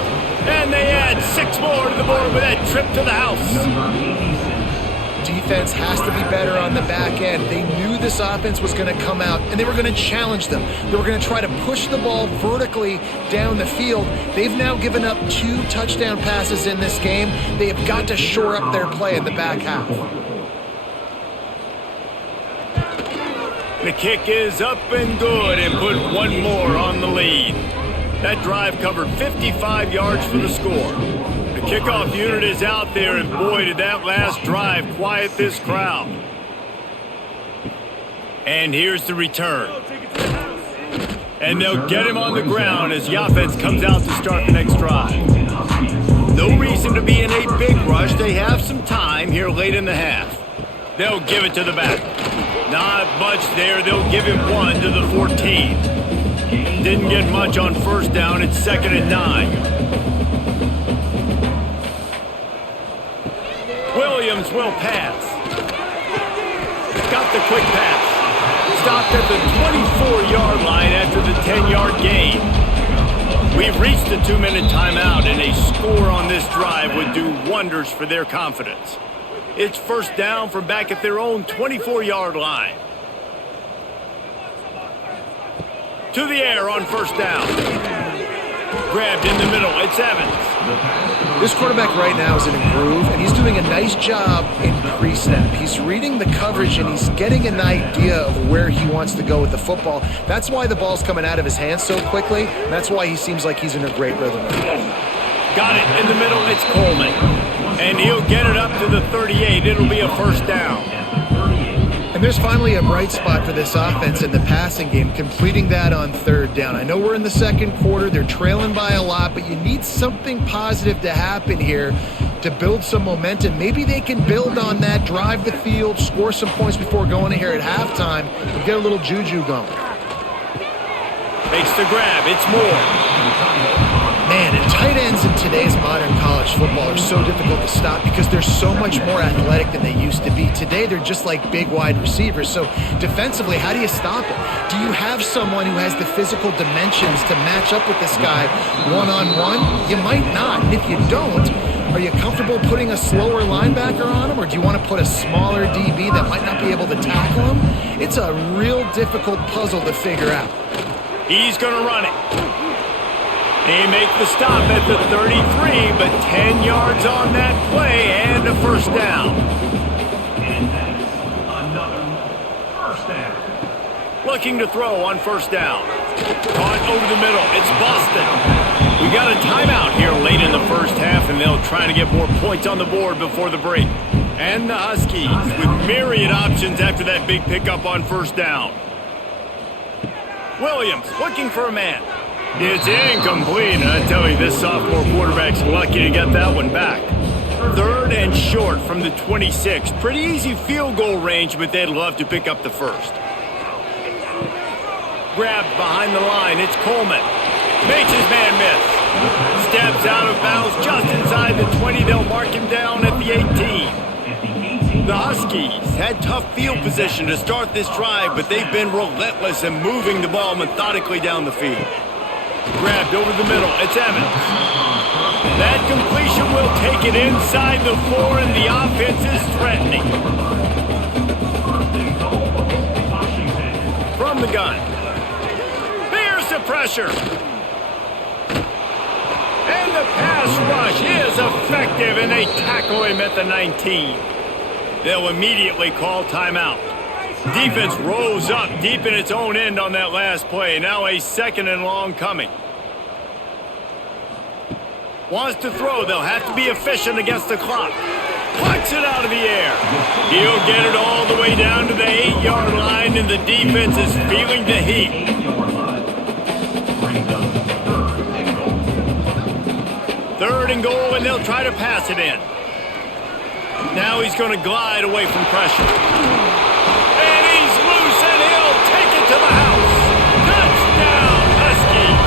And they add 6 more to the board with that trip to the house. Defense has to be better on the back end. They knew this offense was going to come out, and they were going to challenge them. They were going to try to push the ball vertically down the field. They've now given up 2 touchdown passes in this game. They have got to shore up their play in the back half. The kick is up and good and put 1 more on the lead. That drive covered 55 yards for the score. The kickoff unit is out there, and boy, did that last drive quiet this crowd. And here's the return. And they'll get him on the ground as the offense comes out to start the next drive. No reason to be in a big rush. They have some time here late in the half. They'll give it to the back. Not much there. They'll give him 1 to the 14. Didn't get much on 1st down. It's 2nd and 9. will pass. Got the quick pass. Stopped at the 24-yard line after the 10-yard gain. We've reached the 2-minute timeout, and a score on this drive would do wonders for their confidence. It's first down from back at their own 24-yard line. To the air on first down. Grabbed in the middle. It's Evans. This quarterback right now is in a groove, and he's doing a nice job in pre-snap. He's reading the coverage, and he's getting an idea of where he wants to go with the football. That's why the ball's coming out of his hands so quickly, and that's why he seems like he's in a great rhythm. Got it in the middle. It's Coleman. And he'll get it up to the 38. It'll be a first down. And there's finally a bright spot for this offense in the passing game, completing that on third down. I know we're in the second quarter. They're trailing by a lot, but you need something positive to happen here to build some momentum. Maybe they can build on that, drive the field, score some points before going in here at halftime, and get a little juju going. Makes the grab. It's Moore. Man, and tight ends in today's modern college football are so difficult to stop because they're so much more athletic than they used to be. Today, they're just like big wide receivers. So defensively, how do you stop it? Do you have someone who has the physical dimensions to match up with this guy one-on-one? You might not. And if you don't, are you comfortable putting a slower linebacker on him, or do you want to put a smaller DB that might not be able to tackle him? It's a real difficult puzzle to figure out. He's going to run it. They make the stop at the 33, but 10 yards on that play and a first down. And that is another first down. Looking to throw on first down. Caught over the middle. It's Boston. We got a timeout here late in the first half, and they'll try to get more points on the board before the break. And the Huskies with myriad options after that big pickup on first down. Williams looking for a man. It's incomplete. I tell you, this sophomore quarterback's lucky to get that one back. Third and short from the 26. Pretty easy field goal range, but they'd love to pick up the first. Grabbed behind the line. It's Coleman. Makes his man miss. Steps out of bounds just inside the 20. They'll mark him down at the 18. The Huskies had tough field position to start this drive, but they've been relentless in moving the ball methodically down the field. Grabbed over the middle. It's Evans. That completion will take it inside the 4, and the offense is threatening. From the gun. Here's the pressure. And the pass rush is effective, and they tackle him at the 19. They'll immediately call timeout. Defense rose up deep in its own end on that last play. Now a second and long coming. Wants to throw. They'll have to be efficient against the clock. Plucks it out of the air. He'll get it all the way down to the 8-yard line, and the defense is feeling the heat. Third and goal, and they'll try to pass it in. Now he's going to glide away from pressure. And he's loose, and he'll take it to the house. Touchdown, Huskies.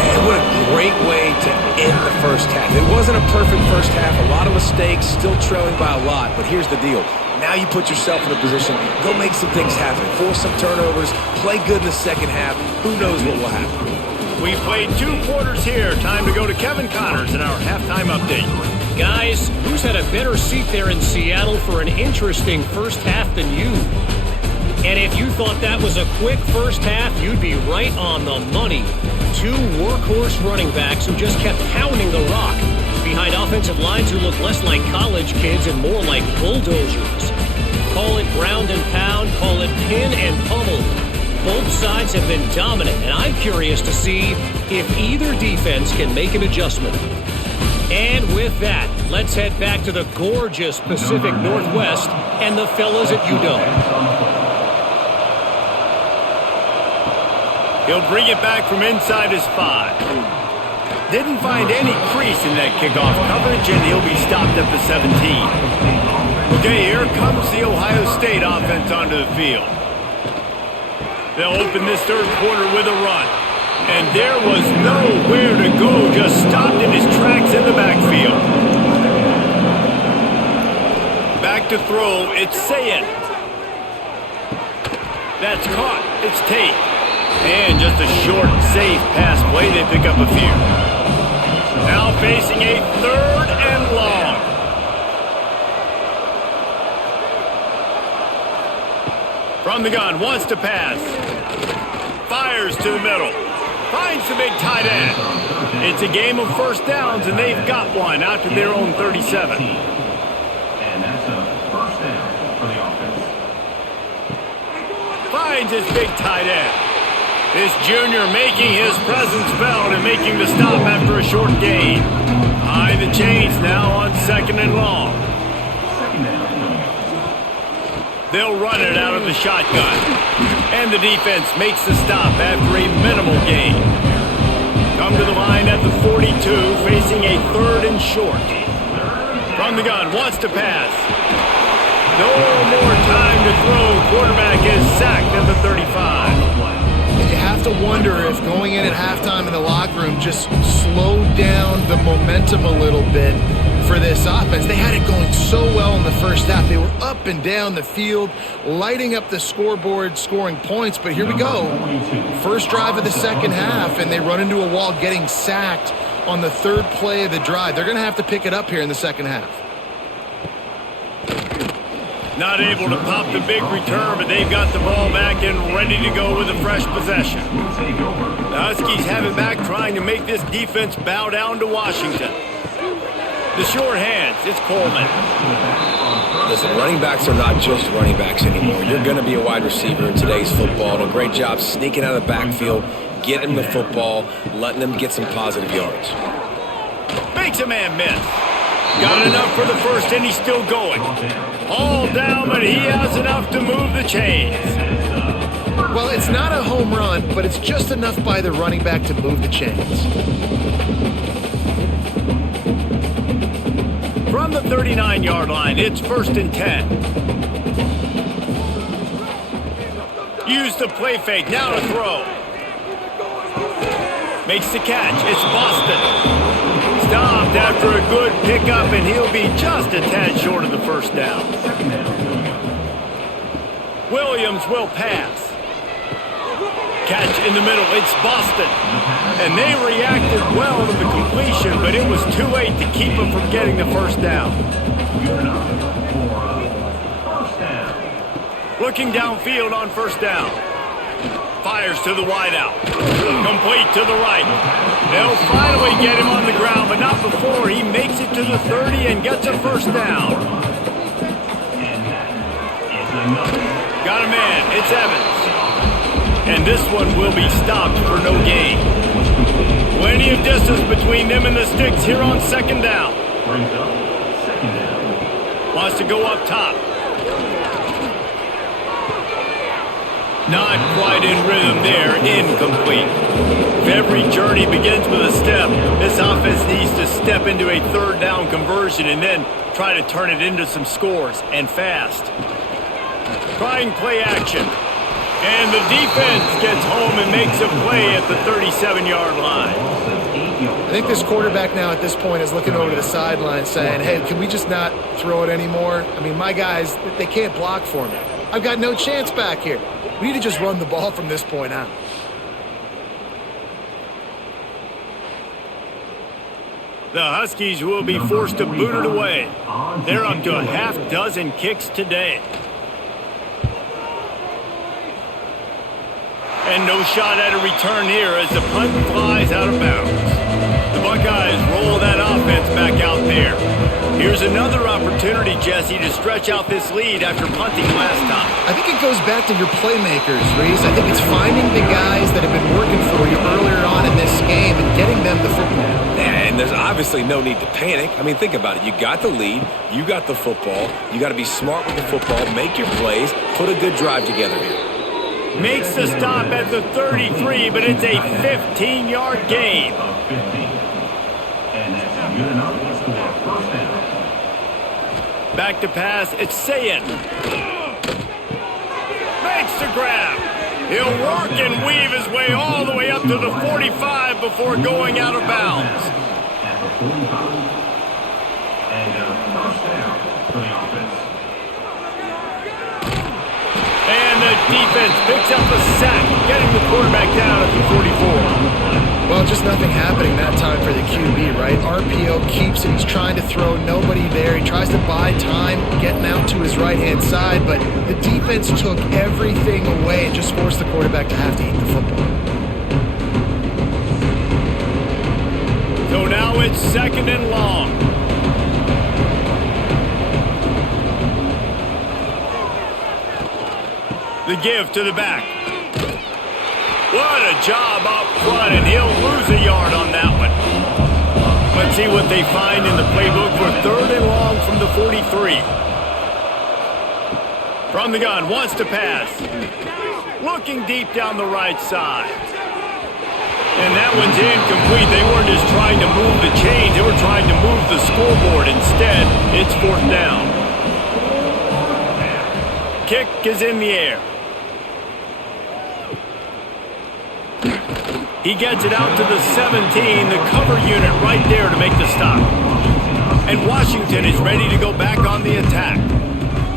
Man, what a great way to end the first half. It wasn't a perfect first half. A lot of mistakes, still trailing by a lot. But here's the deal. Now you put yourself in a position, go make some things happen. Force some turnovers, play good in the second half. Who knows what will happen. We've played 2 quarters here. Time to go to Kevin Connors in our halftime update. Guys, who's had a better seat there in Seattle for an interesting first half than you? And if you thought that was a quick first half, you'd be right on the money. 2 workhorse running backs who just kept pounding the rock behind offensive lines who look less like college kids and more like bulldozers. Call it ground and pound, call it pin and pummel. Both sides have been dominant, and I'm curious to see if either defense can make an adjustment. And with that, let's head back to the gorgeous Pacific Northwest and the fellas at UW. He'll bring it back from inside his 5. Didn't find any crease in that kickoff coverage, and he'll be stopped at the 17. Okay, here comes the Ohio State offense onto the field. They'll open this third quarter with a run. And there was nowhere to go, just stopped in his tracks in the backfield. Back to throw, it's Sayin. That's caught. It's Tate. And just a short, safe pass play. They pick up a few. Now facing a 3rd and long. From the gun, wants to pass. Fires to the middle. Finds the big tight end. It's a game of first downs, and they've got one out to their own 37. And that's a first down for the offense. Finds his big tight end. This junior making his presence felt and making the stop after a short gain. Behind the chains now on 2nd and long. Second down. They'll run it out of the shotgun. And the defense makes the stop after a minimal gain. Come to the line at the 42, facing a 3rd and short. From the gun, wants to pass. No more time to throw. Quarterback is sacked at the 35. And you have to wonder if going in at halftime in the locker room just slowed down the momentum a little bit for this offense. They had it going so well in the first half. They were up and down the field, lighting up the scoreboard, scoring points. But here we go. First drive of the second half, and they run into a wall getting sacked on the 3rd play of the drive. They're going to have to pick it up here in the second half. Not able to pop the big return, but they've got the ball back and ready to go with a fresh possession. The Huskies have it back, trying to make this defense bow down to Washington. The short hands, it's Coleman. Listen, running backs are not just running backs anymore. You're going to be a wide receiver in today's football. And a great job sneaking out of the backfield, getting the football, letting them get some positive yards. Makes a man miss. Got enough for the first, and he's still going. All down, but he has enough to move the chains. Well, it's not a home run, but it's just enough by the running back to move the chains. From the 39-yard line, it's 1st and 10. Use the play fake, now to throw. Makes the catch, it's Boston. Stopped after a good pickup, and he'll be just a tad short of the first down. Williams will pass. Catch in the middle, it's Boston. And they reacted well to the completion, but it was too late to keep them from getting the first down. Looking downfield on first down. Fires to the wideout. Complete to the right. They'll finally get him on the ground, but not before he makes it to the 30 and gets a first down. Got a man, it's Evans. And this one will be stopped for no gain. Plenty of distance between them and the sticks here on 2nd down. Wants to go up top. Not quite in rhythm there, incomplete. If every journey begins with a step, this offense needs to step into a 3rd down conversion and then try to turn it into some scores, and fast. Trying play action. And the defense gets home and makes a play at the 37-yard line. I think this quarterback now at this point is looking over to the sideline saying, hey, can we just not throw it anymore? I mean, my guys, they can't block for me. I've got no chance back here. We need to just run the ball from this point out. The Huskies will be forced to boot it away. They're up to a half dozen kicks today. And no shot at a return here as the punt flies out of bounds. The Buckeyes roll that offense back out there. Here's another opportunity, Jesse, to stretch out this lead after punting last time. I think it goes back to your playmakers, Reese. I think it's finding the guys that have been working for you earlier on in this game and getting them the football. And there's obviously no need to panic. I mean, think about it. You got the lead. You got the football. You got to be smart with the football, make your plays, put a good drive together here. Makes the stop at the 33, but it's a 15-yard gain. And that's good enough for a first down. Back to pass, it's Sayin. Makes the grab. He'll work and weave his way all the way up to the 45 before going out of bounds. At the 45. And a first down for the offense. defense picks up a sack, getting the quarterback down at the 44. Well, just nothing happening that time for the QB, right? RPO keeps it. He's trying to throw, nobody there. He tries to buy time, getting out to his right-hand side, but the defense took everything away and just forced the quarterback to have to eat the football. So now it's 2nd and long. The give to the back. What a job up front, and he'll lose a yard on that one. Let's see what they find in the playbook for 3rd and long from the 43. From the gun, wants to pass. Looking deep down the right side. And that one's incomplete. They weren't just trying to move the chains. They were trying to move the scoreboard. Instead, it's 4th down. Kick is in the air. He gets it out to the 17, the cover unit right there to make the stop. And Washington is ready to go back on the attack.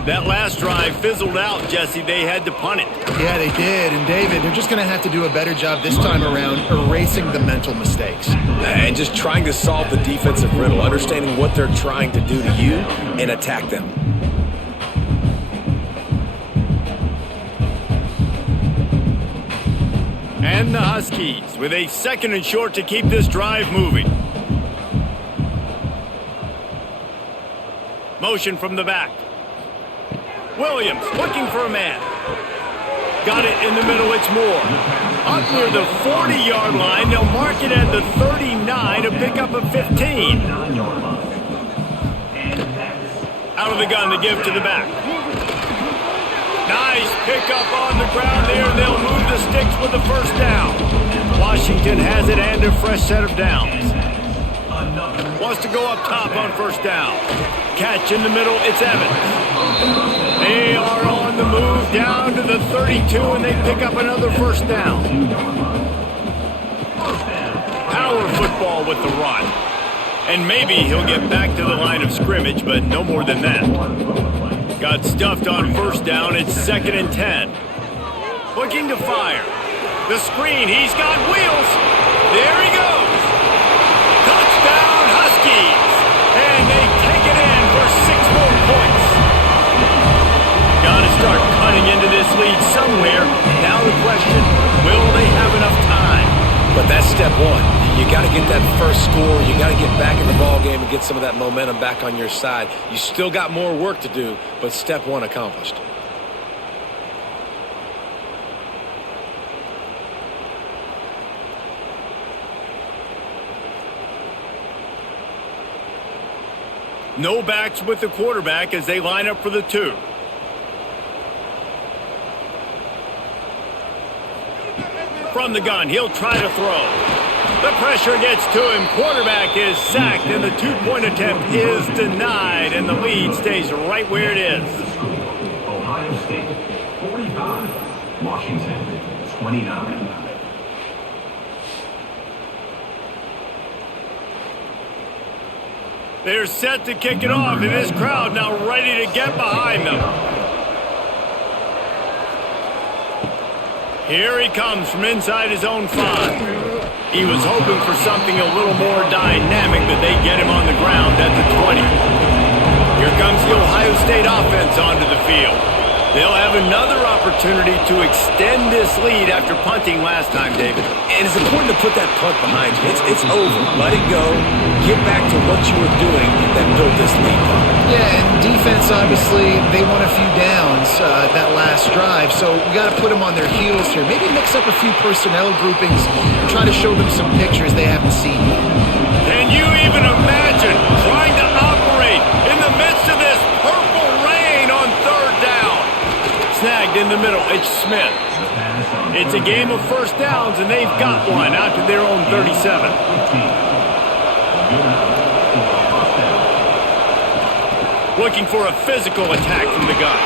That last drive fizzled out, Jesse. They had to punt it. Yeah, they did. And David, they're just going to have to do a better job this time around erasing the mental mistakes. And just trying to solve the defensive riddle, understanding what they're trying to do to you and attack them. And the Huskies with a 2nd and short to keep this drive moving. Motion from the back. Williams looking for a man. Got it in the middle, it's Moore. Up near the 40-yard line, they'll mark it at the 39 to pick up a 15. Out of the gun to give to the back. Nice pickup on the ground there. They'll move the sticks with the 1st down. Washington has it and a fresh set of downs. Wants to go up top on 1st down. Catch in the middle, it's Evans. They are on the move down to the 32, and they pick up another 1st down. Power football with the run. And maybe he'll get back to the line of scrimmage, but no more than that. Got stuffed on 1st down, it's 2nd and 10. Looking to fire. The screen, he's got wheels. There he goes. Touchdown Huskies. And they take it in for 6 more points. Got to start cutting into this lead somewhere. Now the question, will they have enough time? But that's step one. You got to get that first score. You got to get back in the ball game and get some of that momentum back on your side. You still got more work to do, but step one accomplished. No backs with the quarterback as they line up for the 2. From the gun, he'll try to throw. The pressure gets to him. Quarterback is sacked, and the 2-point attempt is denied, and the lead stays right where it is. Ohio State, 45. Washington, 29. They're set to kick it off, and this crowd now ready to get behind them. Here he comes from inside his own 5. He was hoping for something a little more dynamic, but they get him on the ground at the 20. Here comes the Ohio State offense onto the field. They'll have another opportunity to extend this lead after punting last time, David. And it's important to put that punt behind you. It's over. Let it go. Get back to what you were doing that built this lead. Yeah, and defense, obviously, they won a few downs that last drive, so we got to put them on their heels here. Maybe mix up a few personnel groupings and try to show them some pictures they haven't seen yet. Can you even imagine trying to operate in the midst of this purple rain on 3rd down? Snagged in the middle, it's Smith. It's a game of 1st downs, and they've got one out to their own 37. Looking for a physical attack from the gun.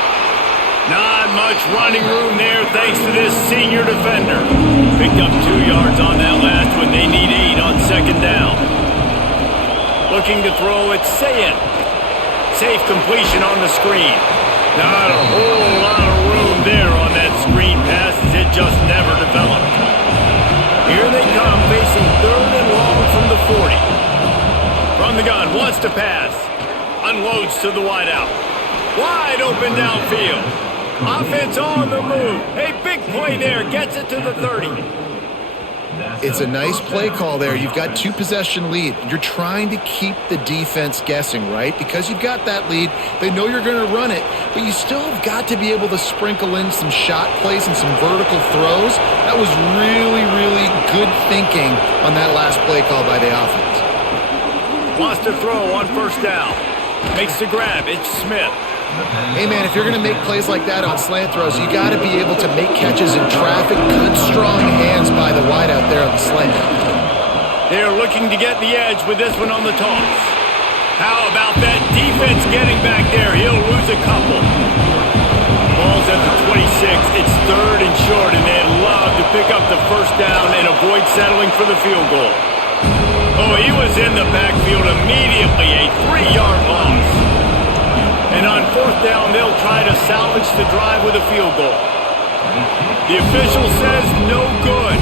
Not much running room there thanks to this senior defender. Picked up 2 yards on that last one. They need 8 on 2nd down. Looking to throw, it's Sayin. Safe completion on the screen. Not a whole lot of room there on that screen. wants to pass. Unloads to the wideout. Wide open downfield. Offense on the move. A big play there. Gets it to the 30. It's a nice play call there. You've got 2-possession lead. You're trying to keep the defense guessing, right? Because you've got that lead, they know you're going to run it, but you still have got to be able to sprinkle in some shot plays and some vertical throws. That was really, really good thinking on that last play call by the offense. Wants to throw on first down. Makes the grab. It's Smith. Hey, man, if you're going to make plays like that on slant throws, you got to be able to make catches in traffic. Good, strong hands by the wideout there on the slant. They're looking to get the edge with this one on the toss. How about that defense getting back there? He'll lose a couple. Ball's at the 26. It's 3rd and short, and they'd love to pick up the first down and avoid settling for the field goal. Oh, he was in the backfield immediately. A 3-yard loss. And on 4th down, they'll try to salvage the drive with a field goal. The official says no good.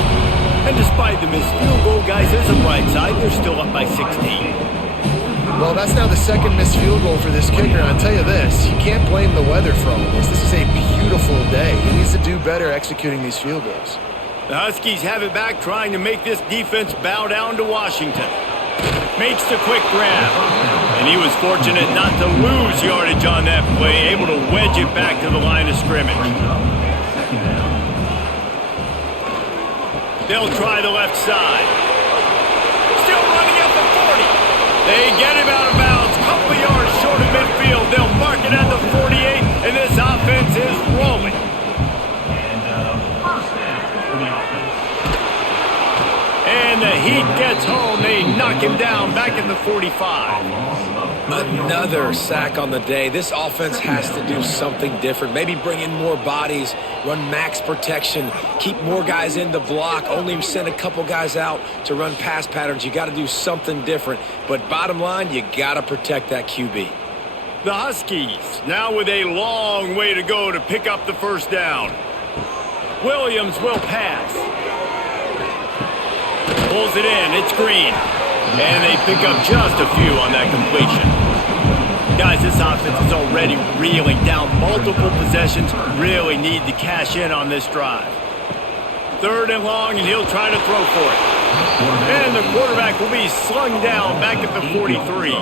And despite the missed field goal, guys, there's a bright side. They're still up by 16. Well, that's now the 2nd missed field goal for this kicker. And I'll tell you this, you can't blame the weather for all this. This is a beautiful day. He needs to do better executing these field goals. The Huskies have it back, trying to make this defense bow down to Washington. Makes the quick grab. And he was fortunate not to lose yardage on that play, able to wedge it back to the line of scrimmage. They'll try the left side. Still running at the 40. They get him out of bounds. Couple yards short of midfield. They'll mark it at the 48, and this offense is rolling. And the Heat gets home. They knock him down back in the 45. Another sack on the day. This offense has to do something different. Maybe bring in more bodies, run max protection, keep more guys in the block, only send a couple guys out to run pass patterns. You got to do something different. But bottom line, you got to protect that QB. The Huskies now with a long way to go to pick up the first down. Williams will pass. Pulls it in. It's Green. And they pick up just a few on that completion. Guys, this offense is already reeling down multiple possessions. Really need to cash in on this drive. 3rd and long, and he'll try to throw for it. And the quarterback will be slung down back at the 43.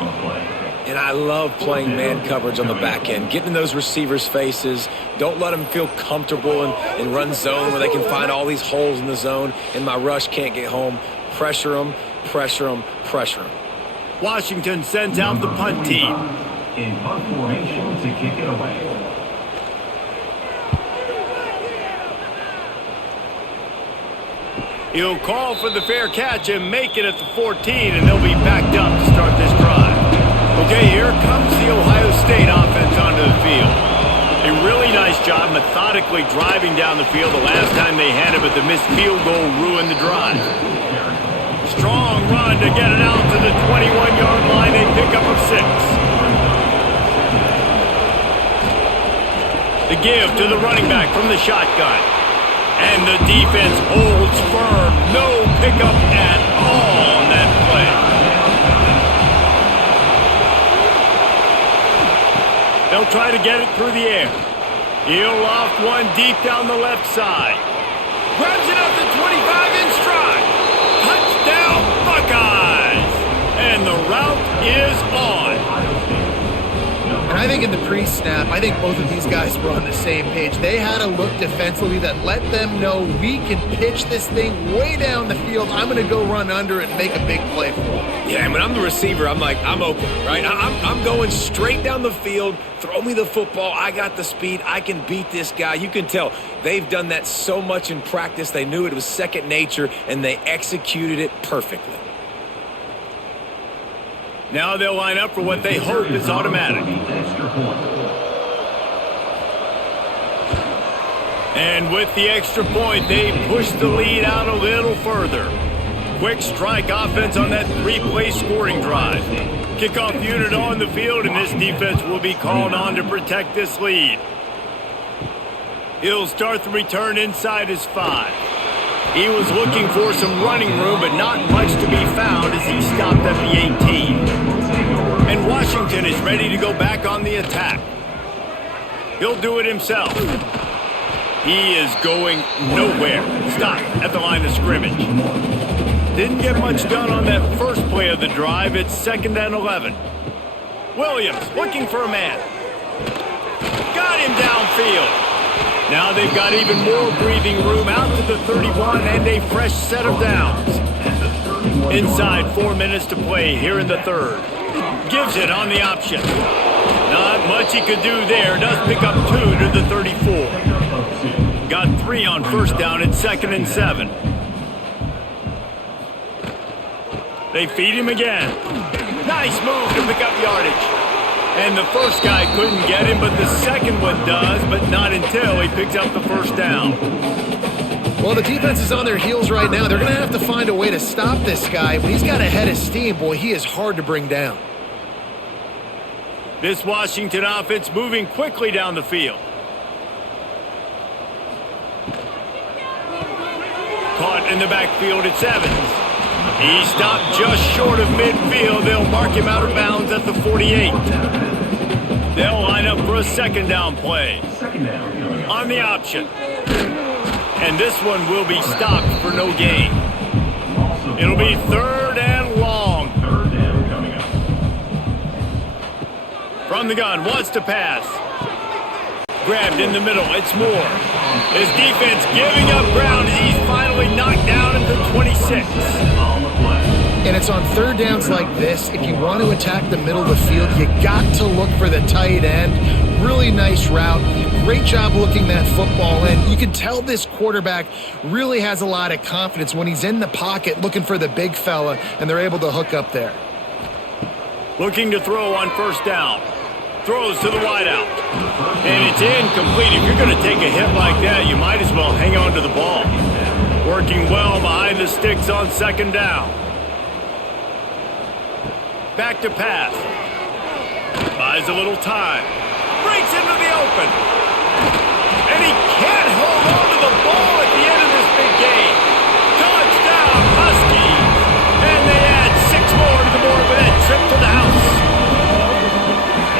And I love playing man coverage on the back end, getting in those receivers' faces. Don't let them feel comfortable in run zone where they can find all these holes in the zone and my rush can't get home. Pressure them, pressure them, pressure them. Washington sends out the punt team. In punt formation to kick it away. He'll call for the fair catch and make it at the 14, and they'll be backed up to start this drive. Okay, here comes the Ohio State offense onto the field. A really nice job methodically driving down the field the last time they had it, but the missed field goal ruined the drive. Strong run to get it out to the 21-yard line. They pick up a 6. The give to the running back from the shotgun. And the defense holds firm. No pickup at all on that play. They'll try to get it through the air. He'll loft one deep down the left side. Grabs it up the 25 in stride. Touchdown Buckeyes! And the route is on. And I think in the pre-snap, I think both of these guys were on the same page. They had a look defensively that let them know we can pitch this thing way down the field. I'm going to go run under it and make a big play for it. Yeah, and when I'm the receiver, I'm like, I'm open, right? I'm going straight down the field. Throw me the football. I got the speed. I can beat this guy. You can tell they've done that so much in practice. They knew it was second nature, and they executed it perfectly. Now they'll line up for what they hope is automatic. And with the extra point, they push the lead out a little further. Quick strike offense on that 3-play scoring drive. Kickoff unit on the field, and this defense will be called on to protect this lead. He'll start the return inside his 5. He was looking for some running room, but not much to be found as he stopped at the 18. And Washington is ready to go back on the attack. He'll do it himself. He is going nowhere. Stop at the line of scrimmage. Didn't get much done on that first play of the drive. It's 2nd and 11. Williams looking for a man. Got him downfield. Now they've got even more breathing room out to the 31 and a fresh set of downs. Inside 4 minutes to play here in the third. Gives it on the option. Not much he could do there. Does pick up 2 to the 34. Got 3 on first down at 2nd and 7. They feed him again. Nice move to pick up yardage. And the first guy couldn't get him, but the second one does, but not until he picks up the first down. Well, the defense is on their heels right now. They're going to have to find a way to stop this guy. When he's got a head of steam, boy, he is hard to bring down. This Washington offense moving quickly down the field. Caught in the backfield, it's Evans. He stopped just short of midfield. They'll mark him out of bounds at the 48. They'll line up for a 2nd down play. On the option. And this one will be stopped for no gain. It'll be 3rd and long. From the gun, wants to pass. Grabbed in the middle, it's Moore. His defense giving up ground as he's finally knocked down at the 26. And it's on 3rd downs like this. If you want to attack the middle of the field, you got to look for the tight end. Really nice route. Great job looking that football in. You can tell this quarterback really has a lot of confidence when he's in the pocket looking for the big fella, and they're able to hook up there. Looking to throw on first down. Throws to the wideout. And it's incomplete. If you're going to take a hit like that, you might as well hang on to the ball. Working well behind the sticks on 2nd down. Back to pass. Buys a little time. Breaks into the open. And he can't hold on to the ball at the end of this big game. Touchdown, Huskies. And they add 6 more to the board with that trip to the house.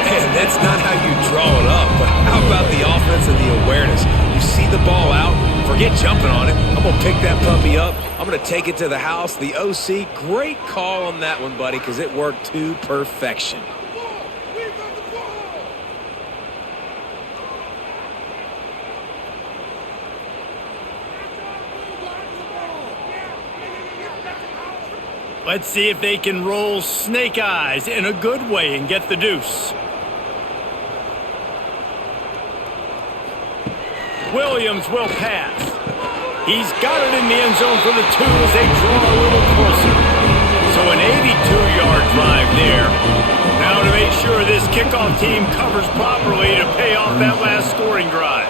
Man, that's not how you draw it up, but how about the offense and the awareness? You see the ball out, forget jumping on it. I'm going to pick that puppy up. I'm going to take it to the house. The OC, great call on that one, buddy, because it worked to perfection. Let's see if they can roll snake eyes in a good way and get the deuce. Williams will pass. He's got it in the end zone for the 2 as they draw a little closer. So an 82-yard drive there. Now to make sure this kickoff team covers properly to pay off that last scoring drive.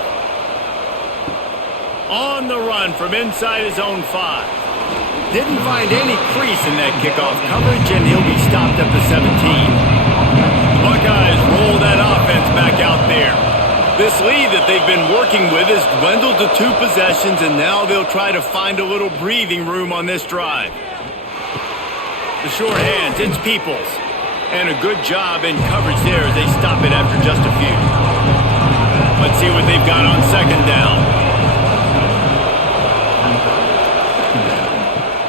On the run from inside his own 5. Didn't find any crease in that kickoff coverage, and he'll be stopped at the 17. The Buckeyes roll that offense back out there. This lead that they've been working with has dwindled to 2 possessions, and now they'll try to find a little breathing room on this drive. The short hands, it's Peoples. And a good job in coverage there as they stop it after just a few. Let's see what they've got on 2nd down.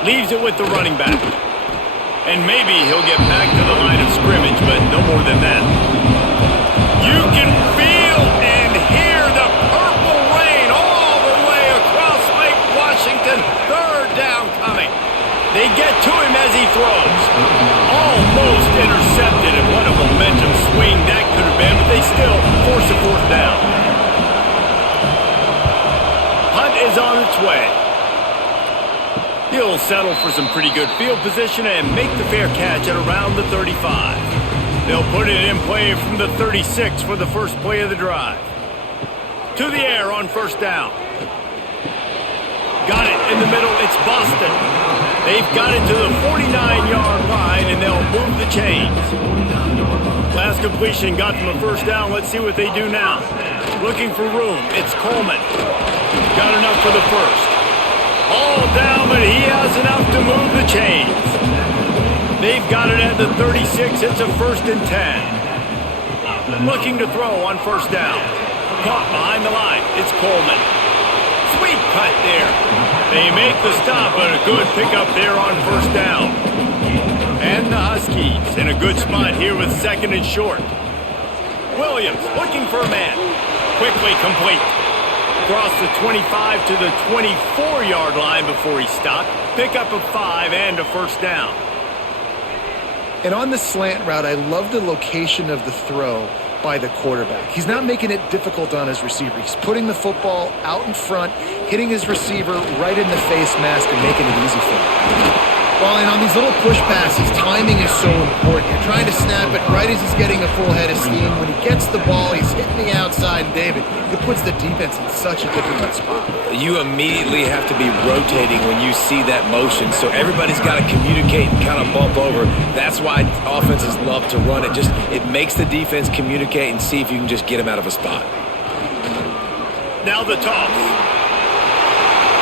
Leaves it with the running back. And maybe he'll get back to the line of scrimmage, but no more than that. You can feel and hear the purple rain all the way across Lake Washington. 3rd down coming. They get to him as he throws. Almost intercepted, and what a momentum swing that could have been, but they still force a 4th down. Hunt is on its way. He'll settle for some pretty good field position and make the fair catch at around the 35. They'll put it in play from the 36 for the first play of the drive. To the air on 1st down. Got it in the middle. It's Boston. They've got it to the 49-yard line, and they'll move the chains. Last completion got them a 1st down. Let's see what they do now. Looking for room. It's Coleman. Got enough for the 1st. All down, but he has enough to move the chains. They've got it at the 36. It's a 1st and 10. Looking to throw on 1st down. Caught behind the line. It's Coleman. Sweet cut there. They make the stop, but a good pickup there on 1st down. And the Huskies in a good spot here with 2nd and short. Williams looking for a man. Quickly complete. Across the 25 to the 24-yard line before he stopped. Pickup of 5 and a 1st down. And on the slant route, I love the location of the throw by the quarterback. He's not making it difficult on his receiver. He's putting the football out in front, hitting his receiver right in the face mask and making it easy for him. Well, and on these little push passes, timing is so important. You're trying to snap it right as he's getting a full head of steam. When he gets the ball, he's hitting the outside, and David, it puts the defense in such a difficult spot. You immediately have to be rotating when you see that motion, so everybody's got to communicate and kind of bump over. That's why offenses love to run it. It makes the defense communicate and see if you can just get them out of a spot. Now the toss.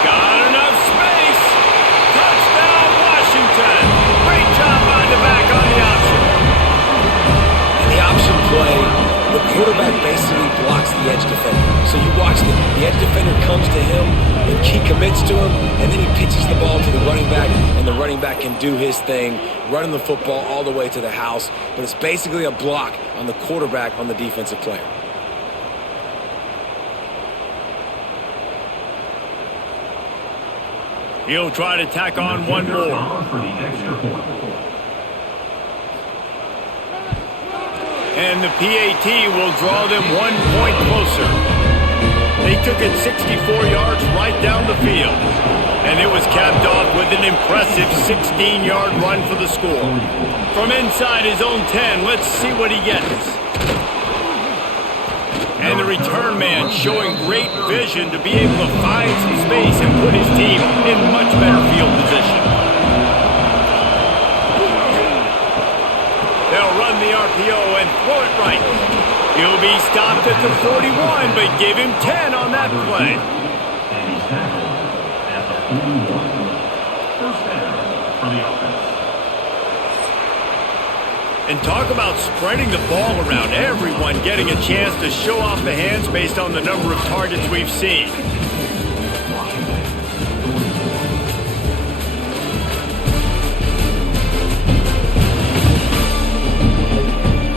Got enough space. Touchdown, Washington. Great job by the back on the option. In the option play, the quarterback basically blocks the edge defender. So you watch the edge defender comes to him, and he commits to him, and then he pitches the ball to the running back, and the running back can do his thing, running the football all the way to the house. But it's basically a block on the quarterback on the defensive player. He'll try to tack on one more. And the PAT will draw them 1 point closer. They took it 64 yards right down the field. And it was capped off with an impressive 16-yard run for the score. From inside his own 10, let's see what he gets. And the return man showing great vision to be able to find some space and put his team in much better field position. They'll run the RPO and throw it right. He'll be stopped at the 41, but give him 10 on that play. And he's tackled at the 41. 1st down for the offense. And talk about spreading the ball around, everyone getting a chance to show off the hands based on the number of targets we've seen.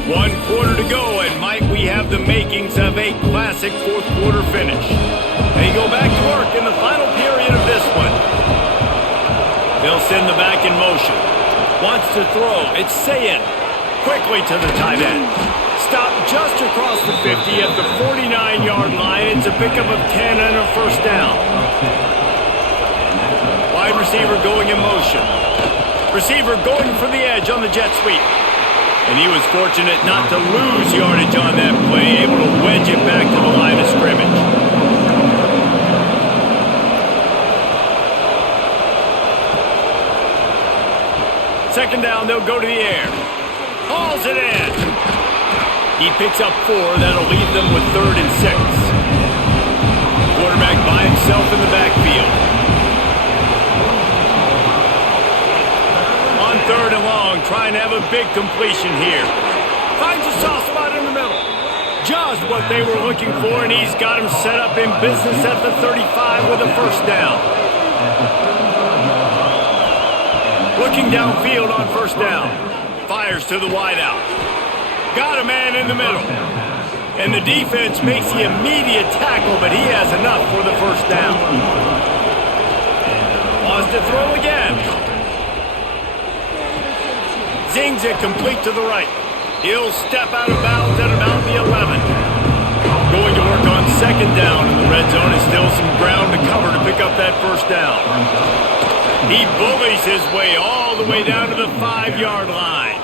One quarter to go, and might we have the makings of a classic 4th quarter finish. They go back to work in the final period of this one. They'll send the back in motion. Wants to throw. It's Sayin. Quickly to the tight end. Stop just across the 50 at the 49-yard line. It's a pickup of 10 and a 1st down. Wide receiver going in motion. Receiver going for the edge on the jet sweep. And he was fortunate not to lose yardage on that play, able to wedge it back to the line of scrimmage. Second down, they'll go to the air. Hauls it in. He picks up 4. That'll leave them with 3rd and 6. Quarterback by himself in the backfield. On 3rd and long, trying to have a big completion here. Finds a soft spot in the middle. Just what they were looking for, and he's got him set up in business at the 35 with a 1st down. Looking downfield on 1st down. Fires to the wideout. Got a man in the middle. And the defense makes the immediate tackle, but he has enough for the 1st down. Wants to throw again. Zings it complete to the right. He'll step out of bounds at about the 11. Going to work on 2nd down in the red zone. Is still some ground to cover to pick up that 1st down. He bullies his way all the way down to the 5-yard line.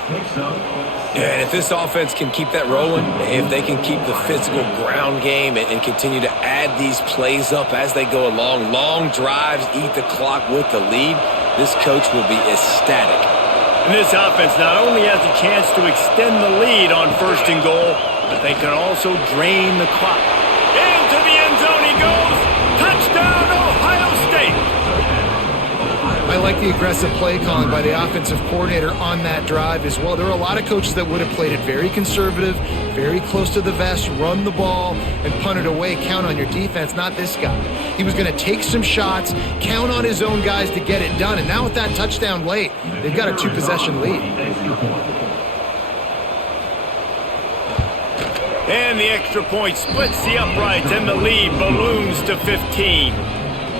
And if this offense can keep that rolling, if they can keep the physical ground game and continue to add these plays up as they go along, long drives, eat the clock with the lead, this coach will be ecstatic. And this offense not only has a chance to extend the lead on 1st and goal, but they can also drain the clock. Into the end zone he goes. Touchdown, Ohio State. I like like the aggressive play calling by the offensive coordinator on that drive as well. There were a lot of coaches that would have played it very conservative, very close to the vest, run the ball, and punt it away, count on your defense. Not this guy. He was going to take some shots, count on his own guys to get it done. And now with that touchdown late, they've got a 2-possession lead. And the extra point splits the uprights, and the lead balloons to 15.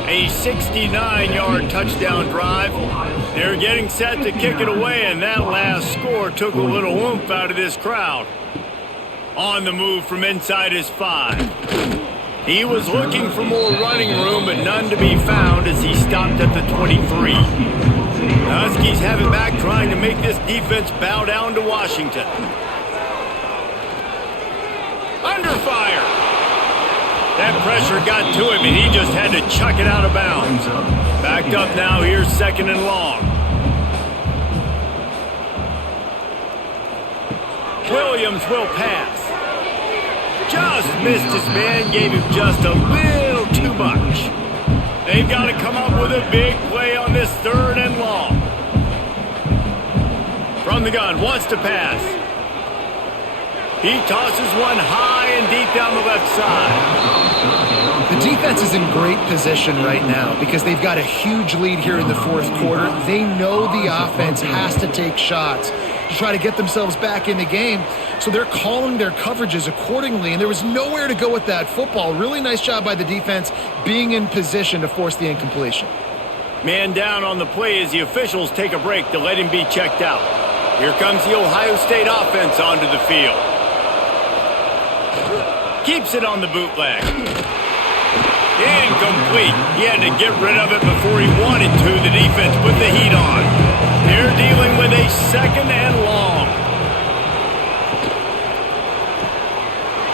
A 69-yard touchdown drive. They're getting set to kick it away, and that last score took a little oomph out of this crowd. On the move from inside his 5. He was looking for more running room, but none to be found as he stopped at the 23. The Huskies have it back, trying to make this defense bow down to Washington. Under fire. That pressure got to him, and he just had to chuck it out of bounds. Backed up now, here's 2nd and long. Williams will pass. Just missed his man, gave him just a little too much. They've got to come up with a big play on this 3rd and long. From the gun, wants to pass. He tosses one high and deep down the left side. The defense is in great position right now because they've got a huge lead here in the 4th quarter. They know the offense has to take shots to try to get themselves back in the game. So they're calling their coverages accordingly, and there was nowhere to go with that football. Really nice job by the defense being in position to force the incompletion. Man down on the play as the officials take a break to let him be checked out. Here comes the Ohio State offense onto the field. Keeps it on the bootleg. Incomplete. He had to get rid of it before he wanted to. The defense put the heat on. They're dealing with a 2nd and long.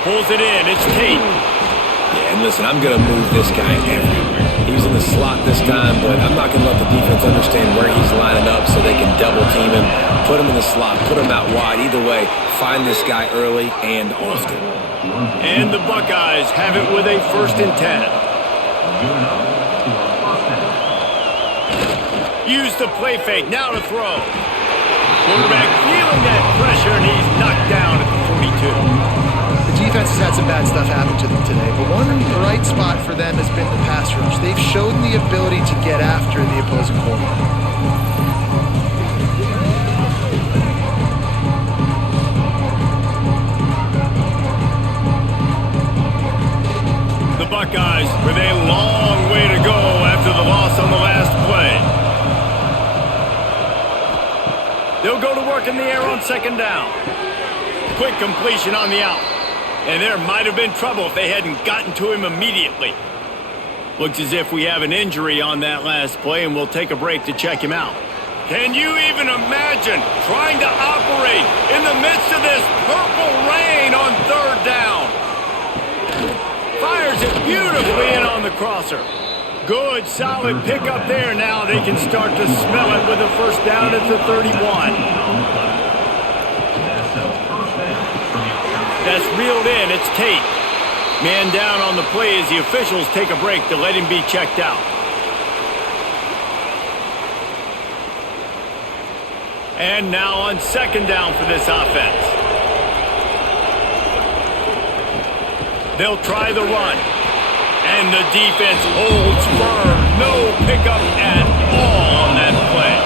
Pulls it in. It's Tate. Yeah, and listen, I'm going to move this guy everywhere. He's in the slot this time, but I'm not going to let the defense understand where he's lining up so they can double team him, put him in the slot, put him out wide. Either way, find this guy early and often. And the Buckeyes have it with a 1st and 10. Use the play fake, now to throw. Quarterback feeling that pressure, and he's knocked down at the 42. The defense has had some bad stuff happen to them today, but one bright spot for them has been the pass rush. They've shown the ability to get after the opposing quarterback. Buckeyes with a long way to go after the loss on the last play. They'll go to work in the air on 2nd down. Quick completion on the out. And there might have been trouble if they hadn't gotten to him immediately. Looks as if we have an injury on that last play, and we'll take a break to check him out. Can you even imagine trying to operate in the midst of this purple rain on 3rd down? Fires it beautifully in on the crosser. Good, solid pickup there. Now they can start to smell it with a 1st down at the 31. That's reeled in. It's Tate. Man down on the play as the officials take a break to let him be checked out. And now on 2nd down for this offense. They'll try the run. And the defense holds firm. No pickup at all on that play.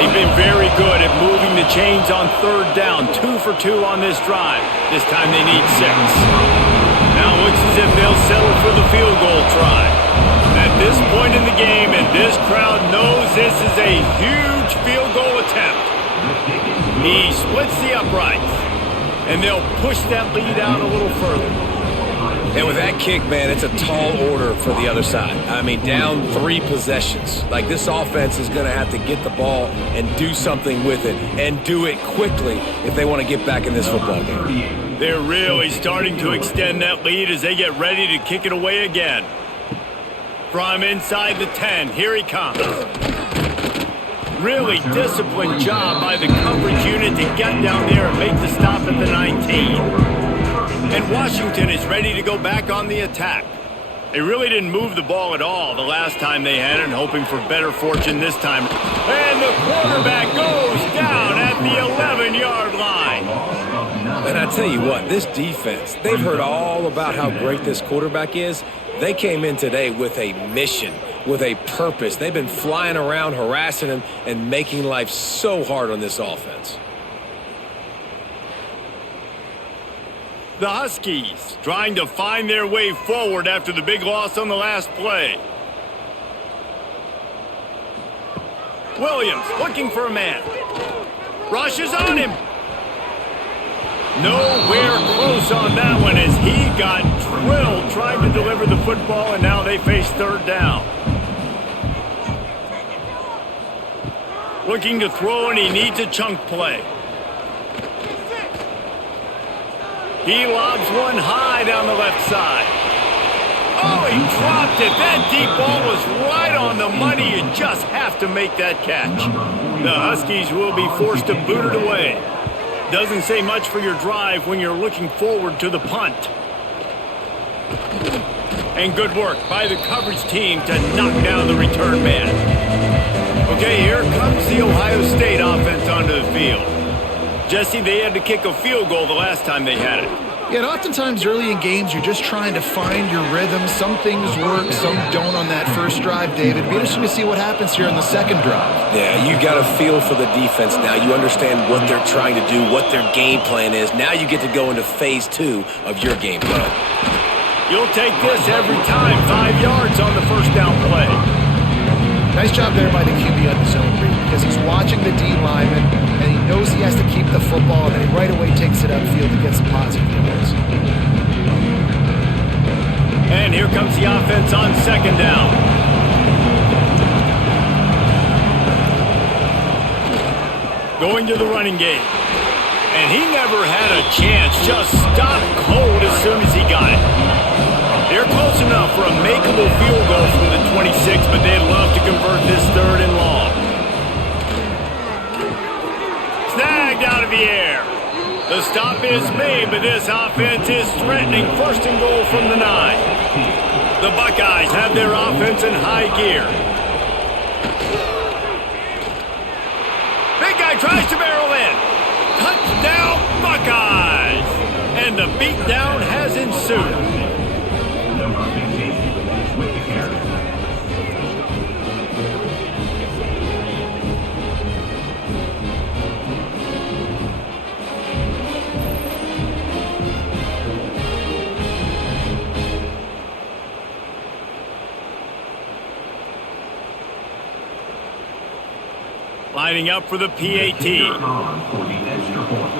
They've been very good at moving the chains on 3rd down. 2 for 2 on this drive. This time they need 6. Now it looks as if they'll settle for the field goal try. At this point in the game, and this crowd knows this is a huge field goal attempt. He splits the uprights. And they'll push that lead out a little further. And with that kick, man, it's a tall order for the other side. I mean, down 3 possessions. Like, this offense is going to have to get the ball and do something with it, and do it quickly if they want to get back in this football game. They're really starting to extend that lead as they get ready to kick it away again. From inside the 10, here he comes. Really disciplined job by the coverage unit to get down there and make the stop at the 19. And Washington is ready to go back on the attack. They really didn't move the ball at all the last time they had it, and hoping for better fortune this time. And the quarterback goes down at the 11-yard line. And I tell you what, this defense, they've heard all about how great this quarterback is. They came in today with a mission, with a purpose. They've been flying around, harassing him, and making life so hard on this offense. The Huskies trying to find their way forward after the big loss on the last play. Williams looking for a man. Rushes on him. Nowhere close on that one as he got drilled trying to deliver the football, and now they face third down. Looking to throw, and he needs a chunk play. He lobs one high down the left side. Oh, he dropped it. That deep ball was right on the money. You just have to make that catch. The Huskies will be forced to boot it away. Doesn't say much for your drive when you're looking forward to the punt. And good work by the coverage team to knock down the return man. Okay, here comes the Ohio State offense onto the field. Jesse, they had to kick a field goal the last time they had it. Yeah, and oftentimes early in games, you're just trying to find your rhythm. Some things work, some don't on that first drive, David. It'll be interesting to see what happens here on the second drive. Yeah, you got a feel for the defense now. You understand what they're trying to do, what their game plan is. Now you get to go into phase 2 of your game plan. You'll take this every time. 5 yards on the first down play. Nice job there by the QB on the zone read because he's watching the D lineman and he knows he has to keep the football and then he right away takes it upfield to get some positive yards. And here comes the offense on second down. Going to the running game. And he never had a chance. Just stopped cold as soon as he got it. They're close enough for a makeable field goal from the 26, but they'd love to convert this third and long. Snagged out of the air. The stop is made, but this offense is threatening first and goal from the 9. The Buckeyes have their offense in high gear. Big guy tries to barrel in. Touchdown, Buckeyes! And the beatdown has ensued. Number 15 with the carry. Lining up for the PAT. For the extra point.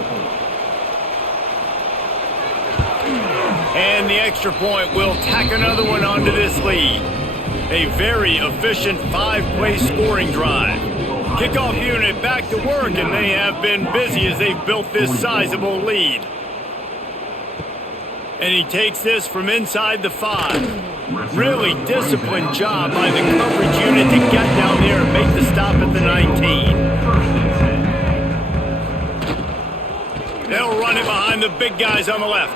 And the extra point will tack another one onto this lead. A very efficient 5-play scoring drive. Kickoff unit back to work, and they have been busy as they've built this sizable lead. And he takes this from inside the 5. Really disciplined job by the coverage unit to get down there and make the stop at the 19. They'll run it behind the big guys on the left.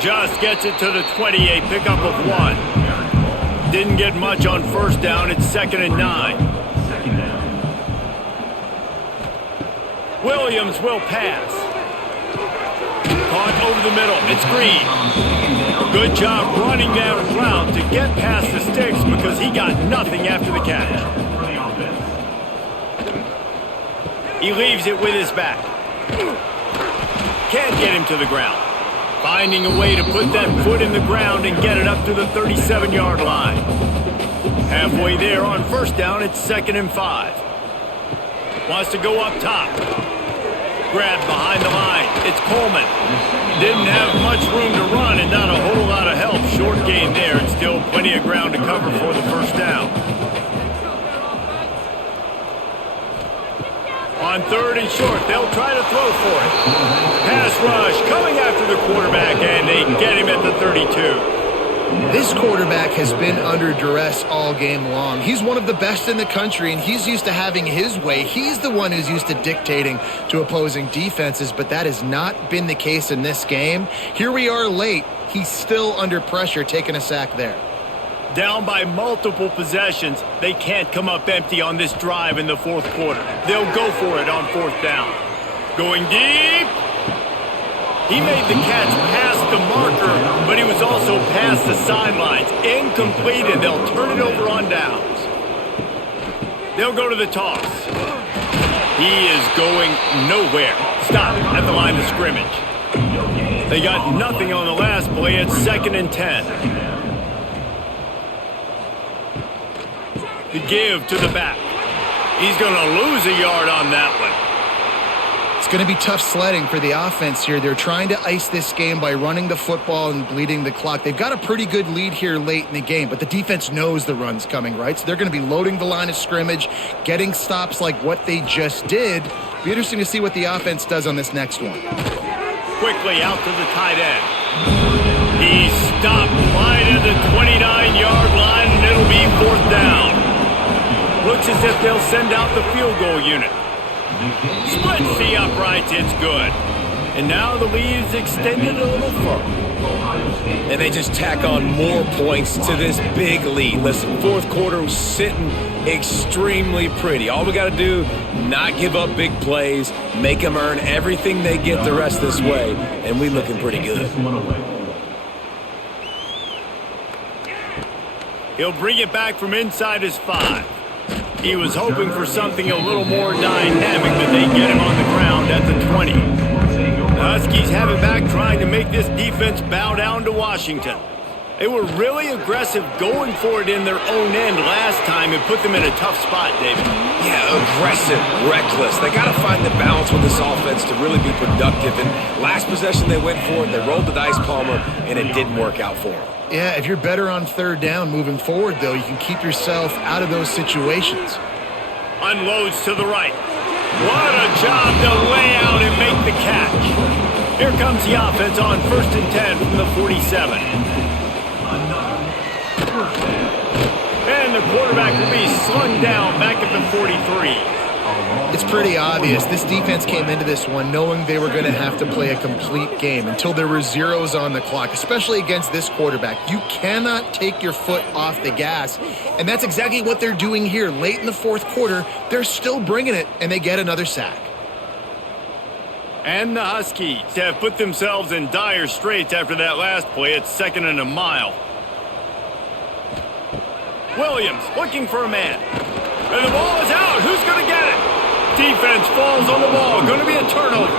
Just gets it to the 20, a pickup of 1. Didn't get much on first down. It's 2nd and 9. Williams will pass. Caught over the middle. It's Green. Good job running that route to get past the sticks because he got nothing after the catch. He leaves it with his back. Can't get him to the ground. Finding a way to put that foot in the ground and get it up to the 37-yard line. Halfway there on first down, it's 2nd and 5. Wants to go up top. Grabbed behind the line. It's Coleman. Didn't have much room to run and not a whole lot of help. Short gain there and still plenty of ground to cover for the first down. On 3rd and short, they'll try to throw for it. Pass rush coming after the quarterback, and they get him at the 32. This quarterback has been under duress all game long. He's one of the best in the country, and he's used to having his way. He's the one who's used to dictating to opposing defenses, but that has not been the case in this game. Here we are late. he's still under pressure taking a sack there. Down by multiple possessions, they can't come up empty on this drive in the fourth quarter. They'll go for it on fourth down. Going deep. He made the catch past the marker, but he was also past the sidelines. Incomplete, and they'll turn it over on downs. They'll go to the toss. He is going nowhere. Stop at the line of scrimmage. They got nothing on the last play. It's 2nd and 10. The give to the back. He's going to lose a yard on that one. It's going to be tough sledding for the offense here. They're trying to ice this game by running the football and bleeding the clock. They've got a pretty good lead here late in the game, but the defense knows the run's coming, right? So they're going to be loading the line of scrimmage, getting stops like what they just did. Be interesting to see what the offense does on this next one. Quickly out to the tight end. He stopped right at the 29-yard line, and it'll be fourth down. Looks as if they'll send out the field goal unit. Splits the uprights, it's good. And now the lead is extended a little further. And they just tack on more points to this big lead. Listen, fourth quarter was sitting extremely pretty. All we got to do, not give up big plays, make them earn everything they get the rest this way, and we looking pretty good. He'll bring it back from inside his 5. He was hoping for something a little more dynamic, but they get him on the ground at the 20. The Huskies have it back, trying to make this defense bow down to Washington. They were really aggressive going for it in their own end last time and put them in a tough spot, David. Yeah, aggressive, reckless. They got to find the balance with this offense to really be productive. And last possession they went for it, they rolled the dice, Palmer, and it didn't work out for them. Yeah, if you're better on third down moving forward, though, you can keep yourself out of those situations. Unloads to the right. What a job to lay out and make the catch. Here comes the offense on 1st and 10 from the 47. And the quarterback will be slung down back at the 43. It's pretty obvious. This defense came into this one knowing they were going to have to play a complete game until there were zeros on the clock, especially against this quarterback. You cannot take your foot off the gas, and that's exactly what they're doing here. Late in the fourth quarter, they're still bringing it, and they get another sack. And the Huskies have put themselves in dire straits after that last play. It's 2nd and a mile. Williams looking for a man. And the ball is out. Who's going to get it? Defense falls on the ball. Going to be a turnover.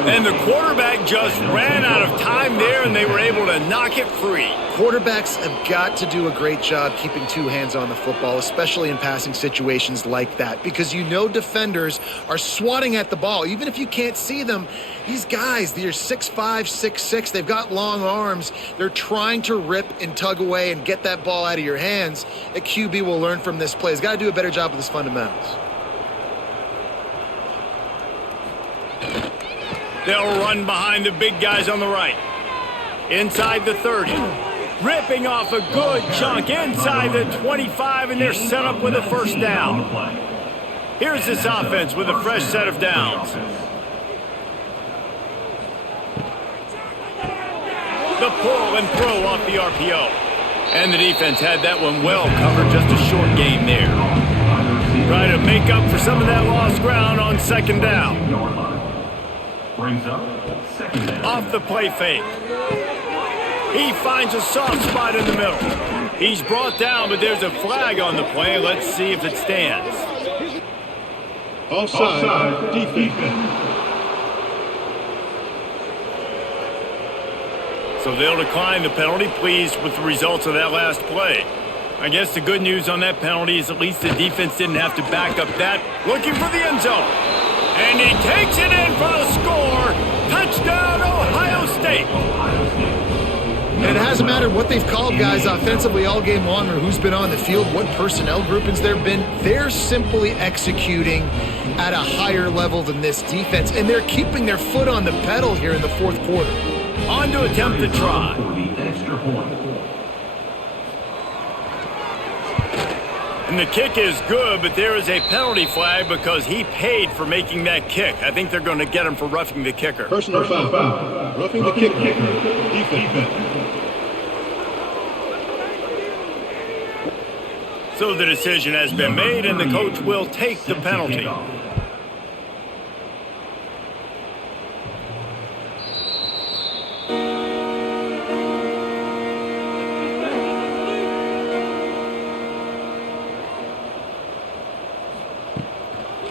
And the quarterback just ran out of time there, and they were able to knock it free. Quarterbacks have got to do a great job keeping two hands on the football, especially in passing situations like that, because you know defenders are swatting at the ball. Even if you can't see them, these guys, they're 6'5", 6'6", they've got long arms. They're trying to rip and tug away and get that ball out of your hands. A QB will learn from this play. He's got to do a better job with his fundamentals. They'll run behind the big guys on the right. Inside the 30. Ripping off a good chunk inside the 25, and they're set up with a first down. Here's this offense with a fresh set of downs. The pull and throw off the RPO. And the defense had that one well covered, just a short game there. Try to make up for some of that lost ground on 2nd down. Brings up 2nd down. Off the play fake. He finds a soft spot in the middle. He's brought down, but there's a flag on the play. Let's see if it stands. Offside defense. So they'll decline the penalty, pleased with the results of that last play. I guess the good news on that penalty is at least the defense didn't have to back up that. Looking for the end zone. And he takes it in for the score. Touchdown, Ohio State. And it hasn't mattered what they've called guys offensively all game long or who's been on the field, what personnel groupings there have been. They're simply executing at a higher level than this defense, and they're keeping their foot on the pedal here in the fourth quarter. On to attempt the try. For the extra point. And the kick is good, but there is a penalty flag because he paid for making that kick. I think they're going to get him for roughing the kicker. Personal foul. Roughing the kicker. Defense. So the decision has been made, and the coach will take the penalty.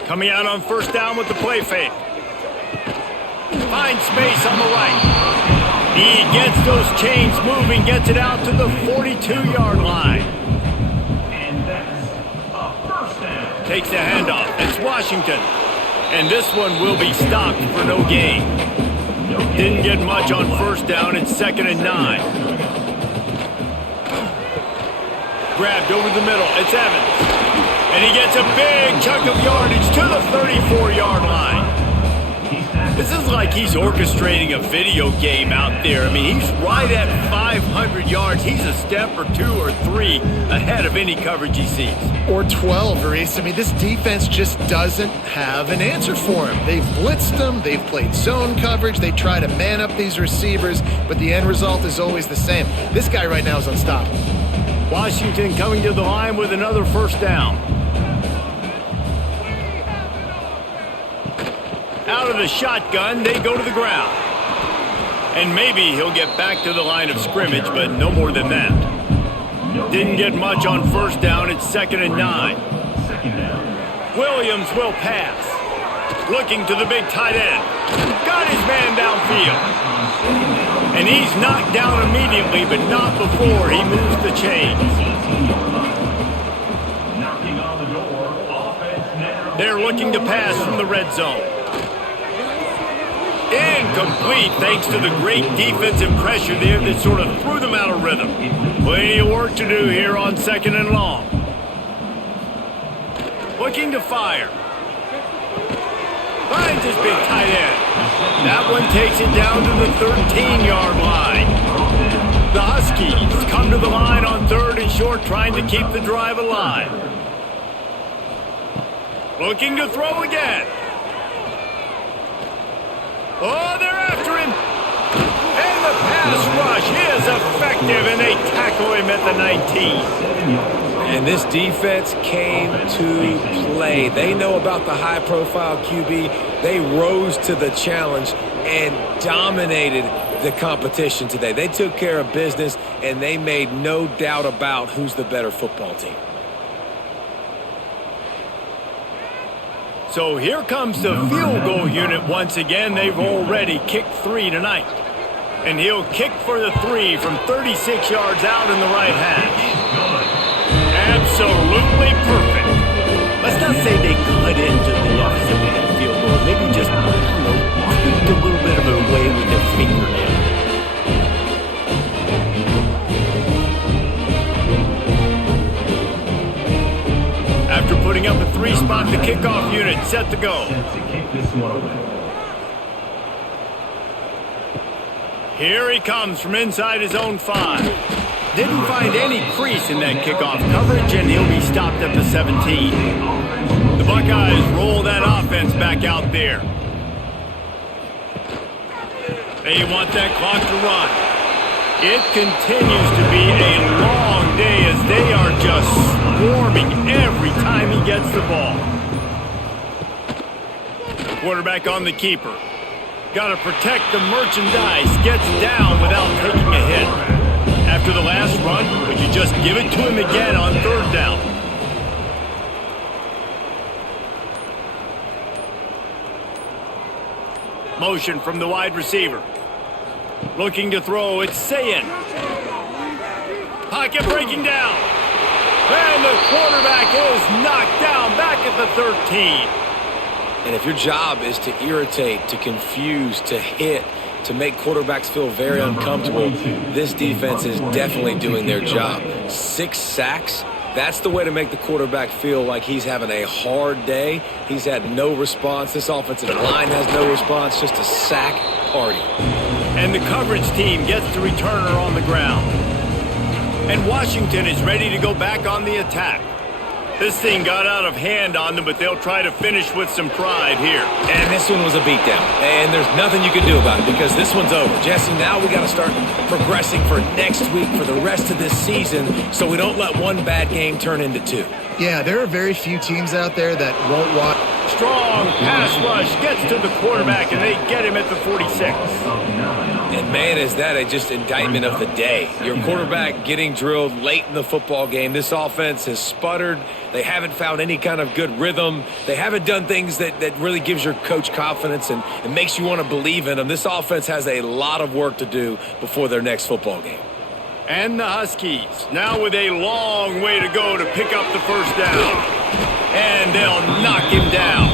Coming out on first down with the play fake. Finds space on the right. He gets those chains moving, gets it out to the 42-yard line. And that's a first down. Takes the handoff. It's Washington. And this one will be stopped for no gain. Didn't get much on first down. It's 2nd and 9. Grabbed over the middle. It's Evans. And he gets a big chunk of yardage to the 34-yard line. This is like he's orchestrating a video game out there. I mean, he's right at 500 yards. He's a step or 2 or 3 ahead of any coverage he sees. Or 12, Reese. I mean, this defense just doesn't have an answer for him. They've blitzed them. They've played zone coverage. They try to man up these receivers, but the end result is always the same. This guy right now is unstoppable. Washington coming to the line with another first down. Out of the shotgun, they go to the ground. And maybe he'll get back to the line of scrimmage, but no more than that. Didn't get much on first down. It's 2nd and 9. Williams will pass. Looking to the big tight end. Got his man downfield. And he's knocked down immediately, but not before he moves the chains. They're looking to pass from the red zone. Incomplete, thanks to the great defensive pressure there that sort of threw them out of rhythm. Plenty of work to do here on 2nd and long. Looking to fire. Finds his big tight end. That one takes it down to the 13-yard line. The Huskies come to the line on 3rd and short, trying to keep the drive alive. Looking to throw again. Oh, they're after him. And the pass rush is effective, and they tackle him at the 19. And this defense came to play. They know about the high-profile QB. They rose to the challenge and dominated the competition today. They took care of business, and they made no doubt about who's the better football team. So here comes the field goal unit once again. They've already kicked 3 tonight. And he'll kick for the 3 from 36 yards out in the right hash. Absolutely perfect. Let's not say they cut into the left side with that field goal. Maybe just, tweaked a little bit of it away with their fingernail. After putting up a 3-spot, the kickoff unit set to go. Here he comes from inside his own 5. Didn't find any crease in that kickoff coverage, and he'll be stopped at the 17. The Buckeyes roll that offense back out there. They want that clock to run. It continues to be a long day as they are just swarming every time he gets the ball. Quarterback on the keeper. Got to protect the merchandise. Gets down without taking a hit. After the last run, would you just give it to him again on 3rd down? Motion from the wide receiver. Looking to throw, it's Sayin. Pocket breaking down. And the quarterback is knocked down back at the 13. And if your job is to irritate, to confuse, to hit, to make quarterbacks feel very uncomfortable, this defense is definitely doing their job. 6 sacks, that's the way to make the quarterback feel like he's having a hard day. He's had no response. This offensive line has no response, just a sack party. And the coverage team gets the returner on the ground. And Washington is ready to go back on the attack. This thing got out of hand on them, but they'll try to finish with some pride here. And this one was a beatdown. And there's nothing you can do about it because this one's over. Jesse, now we got to start progressing for next week for the rest of this season so we don't let one bad game turn into two. Yeah, there are very few teams out there that won't watch. Strong pass rush gets to the quarterback, and they get him at the 46. And, man, is that a just indictment of the day. Your quarterback getting drilled late in the football game. This offense has sputtered. They haven't found any kind of good rhythm. They haven't done things that really gives your coach confidence and makes you want to believe in them. This offense has a lot of work to do before their next football game. And the Huskies now with a long way to go to pick up the first down. And they'll knock him down.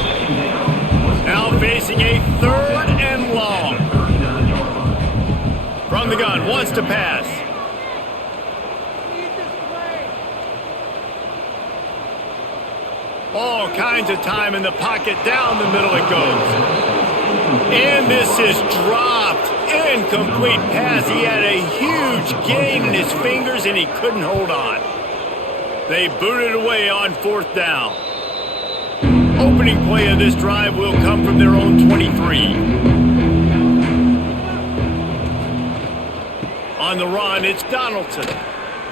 Now facing a 3rd and long. From the gun, wants to pass. All kinds of time in the pocket. Down the middle it goes. And this is dropped. Incomplete pass. He had a huge gain in his fingers, and he couldn't hold on. They booted away on 4th down. Opening play of this drive will come from their own 23. On the run, it's Donaldson.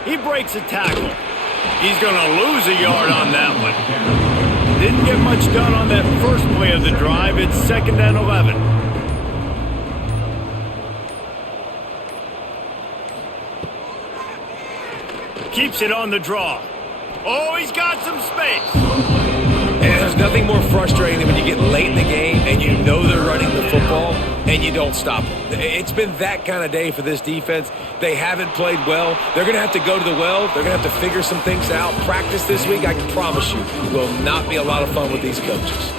He breaks a tackle. He's going to lose a yard on that one. Didn't get much done on that first play of the drive. It's 2nd and 11. Keeps it on the draw. Oh, he's got some space. And there's nothing more frustrating than when you get late in the game and you know they're running the football and you don't stop them. It's been that kind of day for this defense. They haven't played well. They're going to have to go to the well. They're going to have to figure some things out. Practice this week, I can promise you, will not be a lot of fun with these coaches.